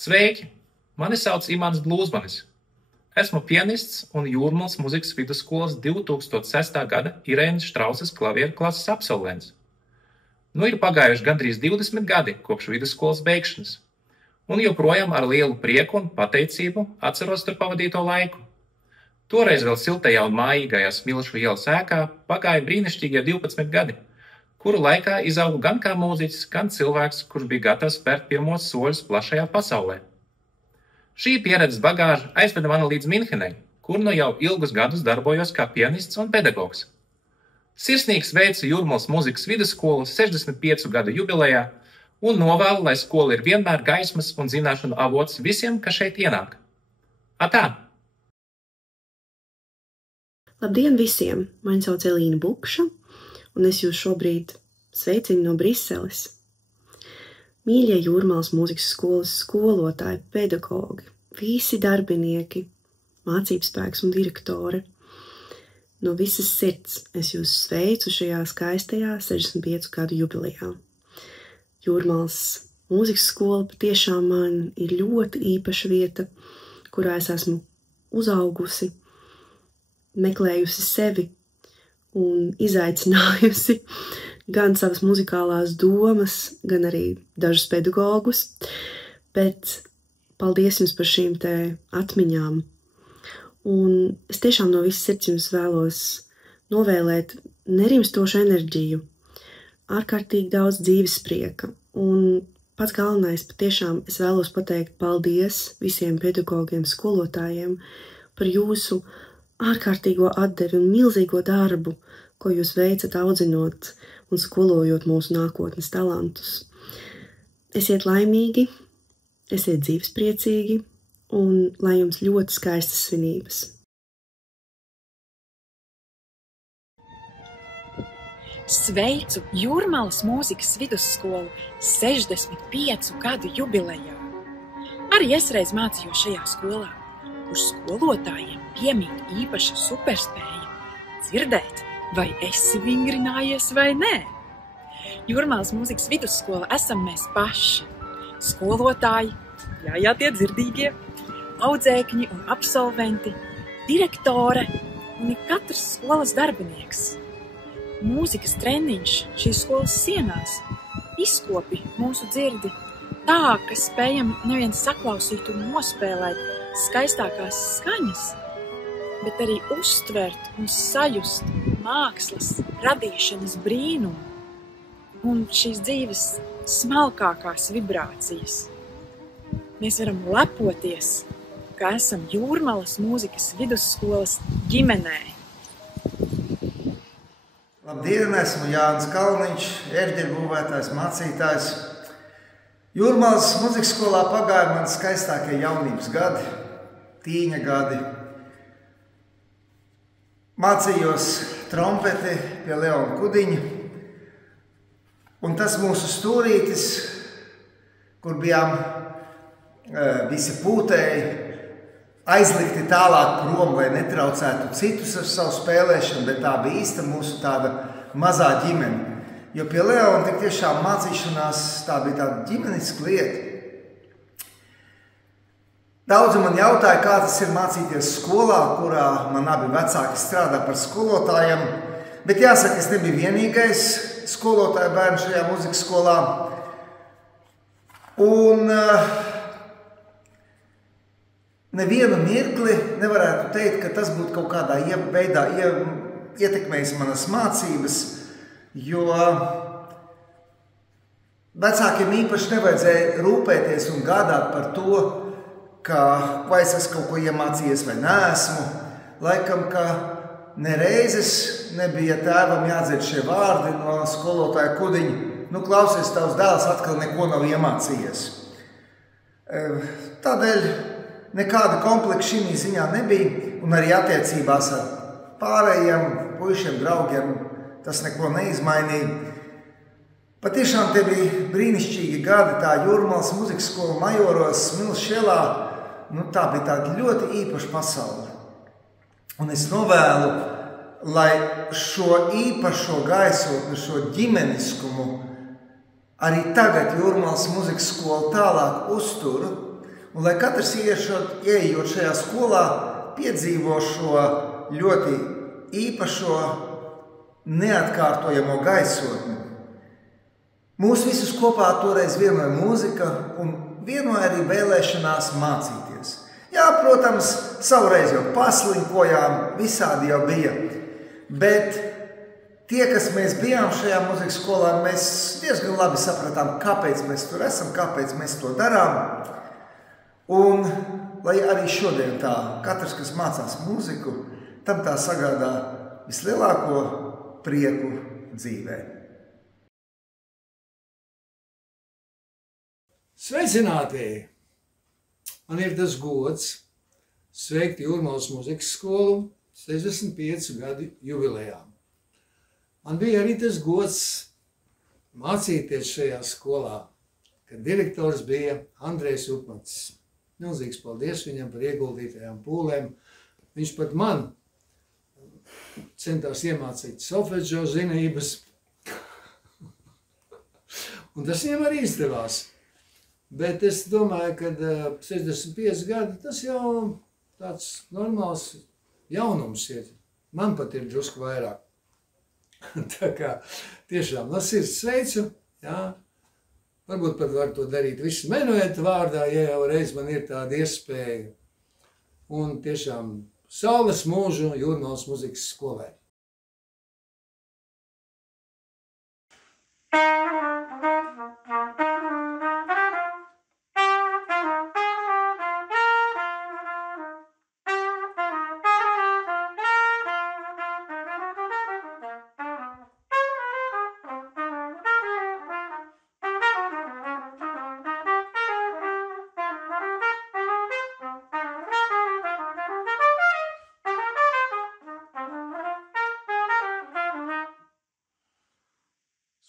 Sveiki! Mani sauc Imants Blūzmanis. Esmu pianists un Jūrmalas muzikas vidusskolas 2006. gada Irēnas Štrausas klavieru klases absolvents. Nu ir pagājuši gandrīz 20 gadi kopš vidusskolas beigšanas, un joprojām ar lielu prieku un pateicību atceros tur pavadīto laiku. Toreiz vēl siltajā un mājīgajā Smilšu ielas ēkā pagāja brīnišķīgie 12 gadi, kuru laikā izaugu gan kā mūziķis, gan cilvēks, kurš bija gatavs spērt pirmos soļus plašajā pasaulē. Šī pieredzes bagāža aizveda mani līdz Minhenei, kur nu jau ilgus gadus darbojos kā pianists un pedagogs. Sirsnīgi sveicu Jūrmalas muzikas vidusskolu 65 gadu jubilejā un novēlu, lai skola ir vienmēr gaismas un zināšanu avots visiem, kas šeit ienāk. Atā! Labdien visiem! Mani sauc Elīna Bukša, un es jūs šobrīd sveicinu no Briseles. Mīļie Jūrmalas mūzikas skolas skolotāji, pedagogi, visi darbinieki, mācībspēks un direktori. No visas sirds es jūs sveicu šajā skaistajā 65 gadu jubilejā. Jūrmalas mūzikas skola patiešām man ir ļoti īpaša vieta, kurā es esmu uzaugusi, meklējusi sevi un izaicinājusi gan savas muzikālās domas, gan arī dažus pedagogus, bet paldies jums par šīm te atmiņām. Un es tiešām no visas sirds jums vēlos novēlēt nerimstošu enerģiju, ārkārtīgi daudz dzīvesprieka. Un pats galvenais patiešām es vēlos pateikt paldies visiem pedagogiem, skolotājiem par jūsu ārkārtīgo atdevi un milzīgo darbu, ko jūs veicat audzinot un skolojot mūsu nākotnes talantus. Esiet laimīgi, esiet dzīvespriecīgi un lai jums ļoti skaistas svinības. Sveicu Jūrmalas mūzikas vidusskolu 65 gadu jubilejā. Arī es reiz mācījos šajā skolā, kur skolotājiem piemīt īpaša superspēja dzirdēt, vai esi vingrinājies vai nē. Jūrmalas mūzikas vidusskola esam mēs paši. Skolotāji, jā, tie dzirdīgie, audzēkņi un absolventi, direktore un katrs skolas darbinieks. Mūzikas treniņš šīs skolas sienās izkopi mūsu dzirdi tā, ka spējam nevien saklausīt un nospēlēt skaistākās skaņas, bet arī uztvert un sajust mākslas radīšanas brīnumu un šīs dzīves smalkākās vibrācijas. Mēs varam lepoties, ka esam Jūrmalas mūzikas vidusskolas ģimenē. Labdien, esmu Jānis Kalniņš, ērģeļu būvētājs, mācītājs. Jūrmalas mūzikas skolā pagāja man skaistākie jaunības gadi, tīņa gadi. Mācījos trompeti pie Leona Kudiņa, un tas mūsu stūrītis, kur bijām visi pūtēji, aizlikti tālāk prom, lai netraucētu citus ar savu spēlēšanu, bet tā bija īsta mūsu tāda mazā ģimene. Jo pie Leona tik tiešām mācīšanās tā bija tāda ģimeniska lieta. Daudzi man jautāja, kā tas ir mācīties skolā, kurā man abi vecāki strādā par skolotājiem, bet jāsaka, es nebiju vienīgais skolotāja bērns šajā mūzikas skolā. Un nevienu mirkli nevarētu teikt, ka tas būtu kaut kādā veidā ietekmējis manas mācības, jo vecākiem īpaši nevajadzēja rūpēties un gādāt par to, ka vai es esmu kaut ko iemācījies vai neesmu. Laikam, ka nereizes nebija tēvam jādzird šie vārdi no skolotāja Kudiņa. Nu, klausies, tavs dēls atkal neko nav iemācījies. Tādēļ nekāda kompleksa šī ziņā nebija, un arī attiecībās ar pārējiem puišiem, draugiem tas neko neizmainīja. Patiešām te bija brīnišķīgi gadi, tā Jūrmalas mūzikas skola Majoros, Smilšu ielā, tā bija tāda ļoti īpaša pasaule. Un es novēlu, lai šo īpašo gaisotni, šo ģimeniskumu arī tagad Jūrmalas mūzikas skola tālāk uztur, Un lai katrs ieejot šajā skolā, piedzīvo šo ļoti īpašo, neatkārtojamo gaisotni. Mūs visus kopā toreiz vienoja mūzika un vienoja arī vēlēšanās mācīties. Jā, protams, savreiz jau paslinkojām, visādi jau bija, bet tie, kas mēs bijām šajā mūzikas skolā, mēs diezgan labi sapratām, kāpēc mēs tur esam, kāpēc mēs to darām. Un lai arī šodien tā, katrs, kas mācās mūziku, tam tā sagādā vislielāko prieku dzīvē. Sveicināti! Man ir tas gods sveikt Jūrmalas mūzikas skolu 65 gadu jubilejā. Man bija arī tas gods mācīties šajā skolā, kad direktors bija Andrejs Upmacis. Milzīgs paldies viņam par ieguldītajām pūlēm. Viņš pat man centās iemācīt solfedžo zinības. Un tas viņam arī izdevās. Bet es domāju, ka 65 gadi tas jau tāds normāls jaunums ir. Man pat ir drusku vairāk. Tā kā tiešām no sirds sveicu, jā. Varbūt pat var to darīt visu menueta vārdā, ja jau reiz man ir tāda iespēja. Un tiešām saules mūžu Jūrmalas mūzikas skolai.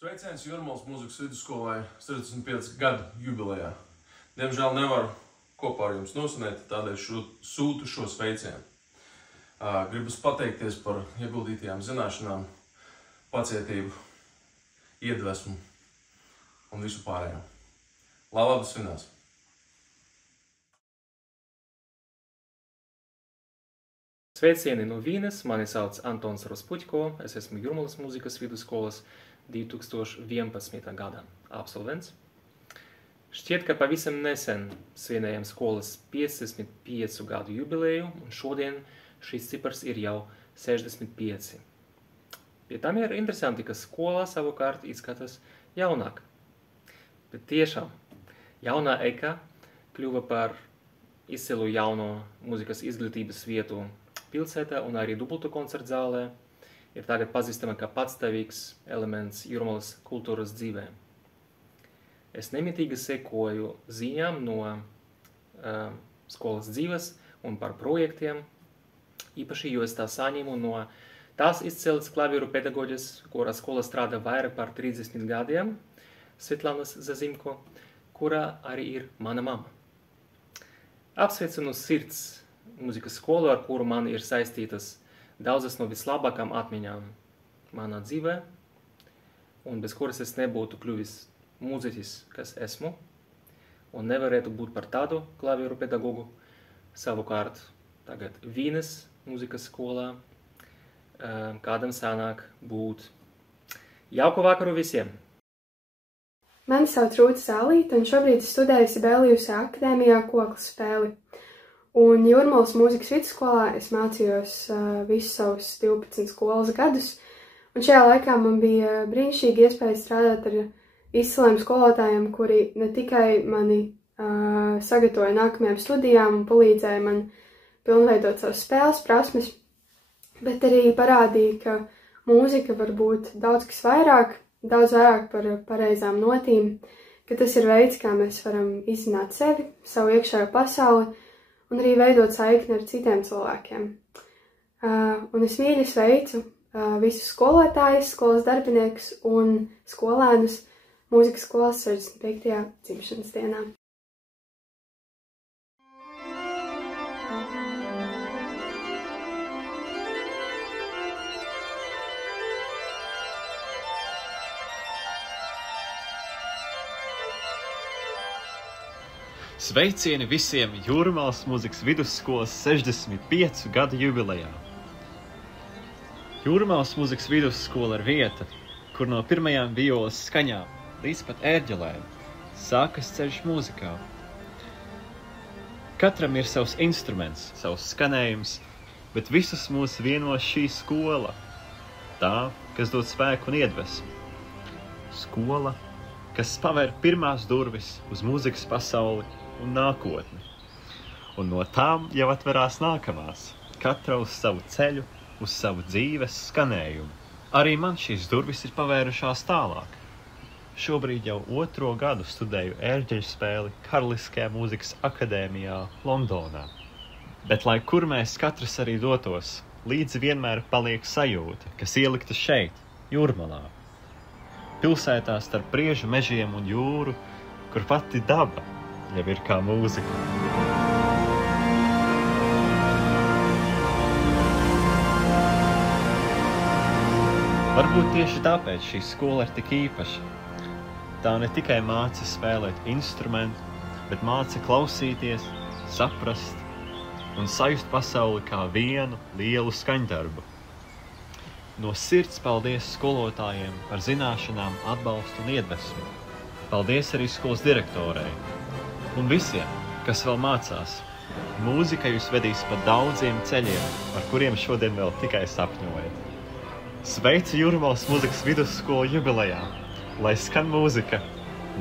Sveiciens Jūrmalas mūzikas vidusskolai 65 gadu jubilejā. Diemžēl nevaru kopā ar jums nosvinēt, tādēļ sūtu šo sveicienu. Gribas pateikties par ieguldītajām zināšanām, pacietību, iedvesmu un visu pārējo. Lai labi svinās! Sveicieni no Vīnes, mani sauc Antons Rospuķko, es esmu Jūrmalas mūzikas vidusskolas 2011. gada absolvents. Šķiet, ka pavisam nesen svinējam skolas 55 gadu jubileju, un šodien šis cipars ir jau 65. Pie tam ir interesanti, ka skolā savukārt izskatās jaunāk. Bet tiešām, jaunā eka kļuva par izcilu jauno mūzikas izglītības vietu pilsētā un arī dubultu koncertu zālē. Ir tagad pazīstama kā patstāvīgs elements Jūrmalas kultūras dzīvē. Es nemitīgi sekoju ziņām no skolas dzīves un par projektiem, īpaši, jo es tā saņēmu no tās izcēlas klavieru pedagoģes, kura skola strādā vairāk par 30 gadiem, Svetlanas Zazimko, kurā arī ir mana mama. Apsveicu no sirds mūzikas skolu, ar kuru man ir saistītas daudzas no vislabākām atmiņām manā dzīvē, un bez kuras es nebūtu kļuvis mūziķis, kas esmu, un nevarētu būt par tādu klavieru pedagogu. Savukārt tagad Vīnes mūzikas skolā kādam sanāk būt. Jauku vakaru visiem! Mani sauc Rūta Zālīte, un šobrīd studēju Sibeliusa akadēmijā koklu spēli. Un Jūrmalas mūzikas vidusskolā es mācījos visus savus 12 skolas gadus, un šajā laikā man bija brīnišķīga iespēja strādāt ar izciliem skolotājiem, kuri ne tikai mani sagatavoja nākamajām studijām un palīdzēja man pilnveidot savas spēles prasmes, bet arī parādīja, ka mūzika var būt daudz kas vairāk, daudz vairāk par pareizām notīm, ka tas ir veids, kā mēs varam izzināt sevi, savu iekšējo pasauli, un arī veidot saikni ar citiem cilvēkiem. Un es mīļi sveicu visus skolotājus, skolas darbiniekus un skolēnus mūzikas skolas 65. dzimšanas dienā. Sveicieni visiem Jūrmālas mūzikas vidusskolas 65 gadu jubilejā. Jūrmālas mūzikas vidusskola ir vieta, kur no pirmajām violas skaņām līdz pat ērģelēm sākas ceļš mūzikā. Katram ir savs instruments, savs skanējums, bet visus mūs vieno šī skola. Tā, kas dod spēku un iedvesmu. Skola, kas paver pirmās durvis uz mūzikas pasauli un nākotni. Un no tām jau atverās nākamās, katra uz savu ceļu, uz savu dzīves skanējumu. Arī man šīs durvis ir pavērušās tālāk. Šobrīd jau 2. gadu studēju ērģeļu spēli Karaliskajā mūzikas akadēmijā Londonā. Bet, lai kur mēs katrs arī dotos, līdzi vienmēr paliek sajūta, kas ielikta šeit, Jūrmalā. Pilsētā starp priežu mežiem un jūru, kur pati daba jau ir kā mūzika. Varbūt tieši tāpēc šī skola ir tik īpaša. Tā ne tikai māca spēlēt instrumentu, bet māca klausīties, saprast un sajust pasauli kā vienu lielu skaņdarbu. No sirds paldies skolotājiem par zināšanām, atbalstu un iedvesmu. Paldies arī skolas direktorei. Un visiem, kas vēl mācās. Mūzika jūs vedīs pa daudziem ceļiem, par kuriem šodien vēl tikai sapņojat. Sveicu Jūrmālas mūzikas vidusskolu jubilejā, lai skan mūzika,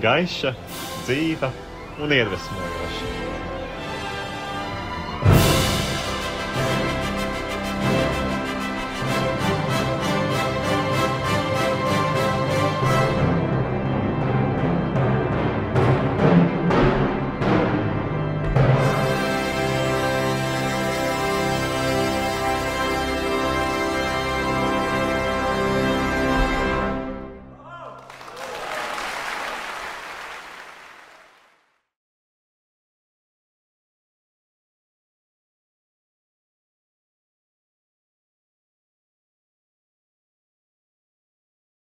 gaiša, dzīva un iedvesmojoša.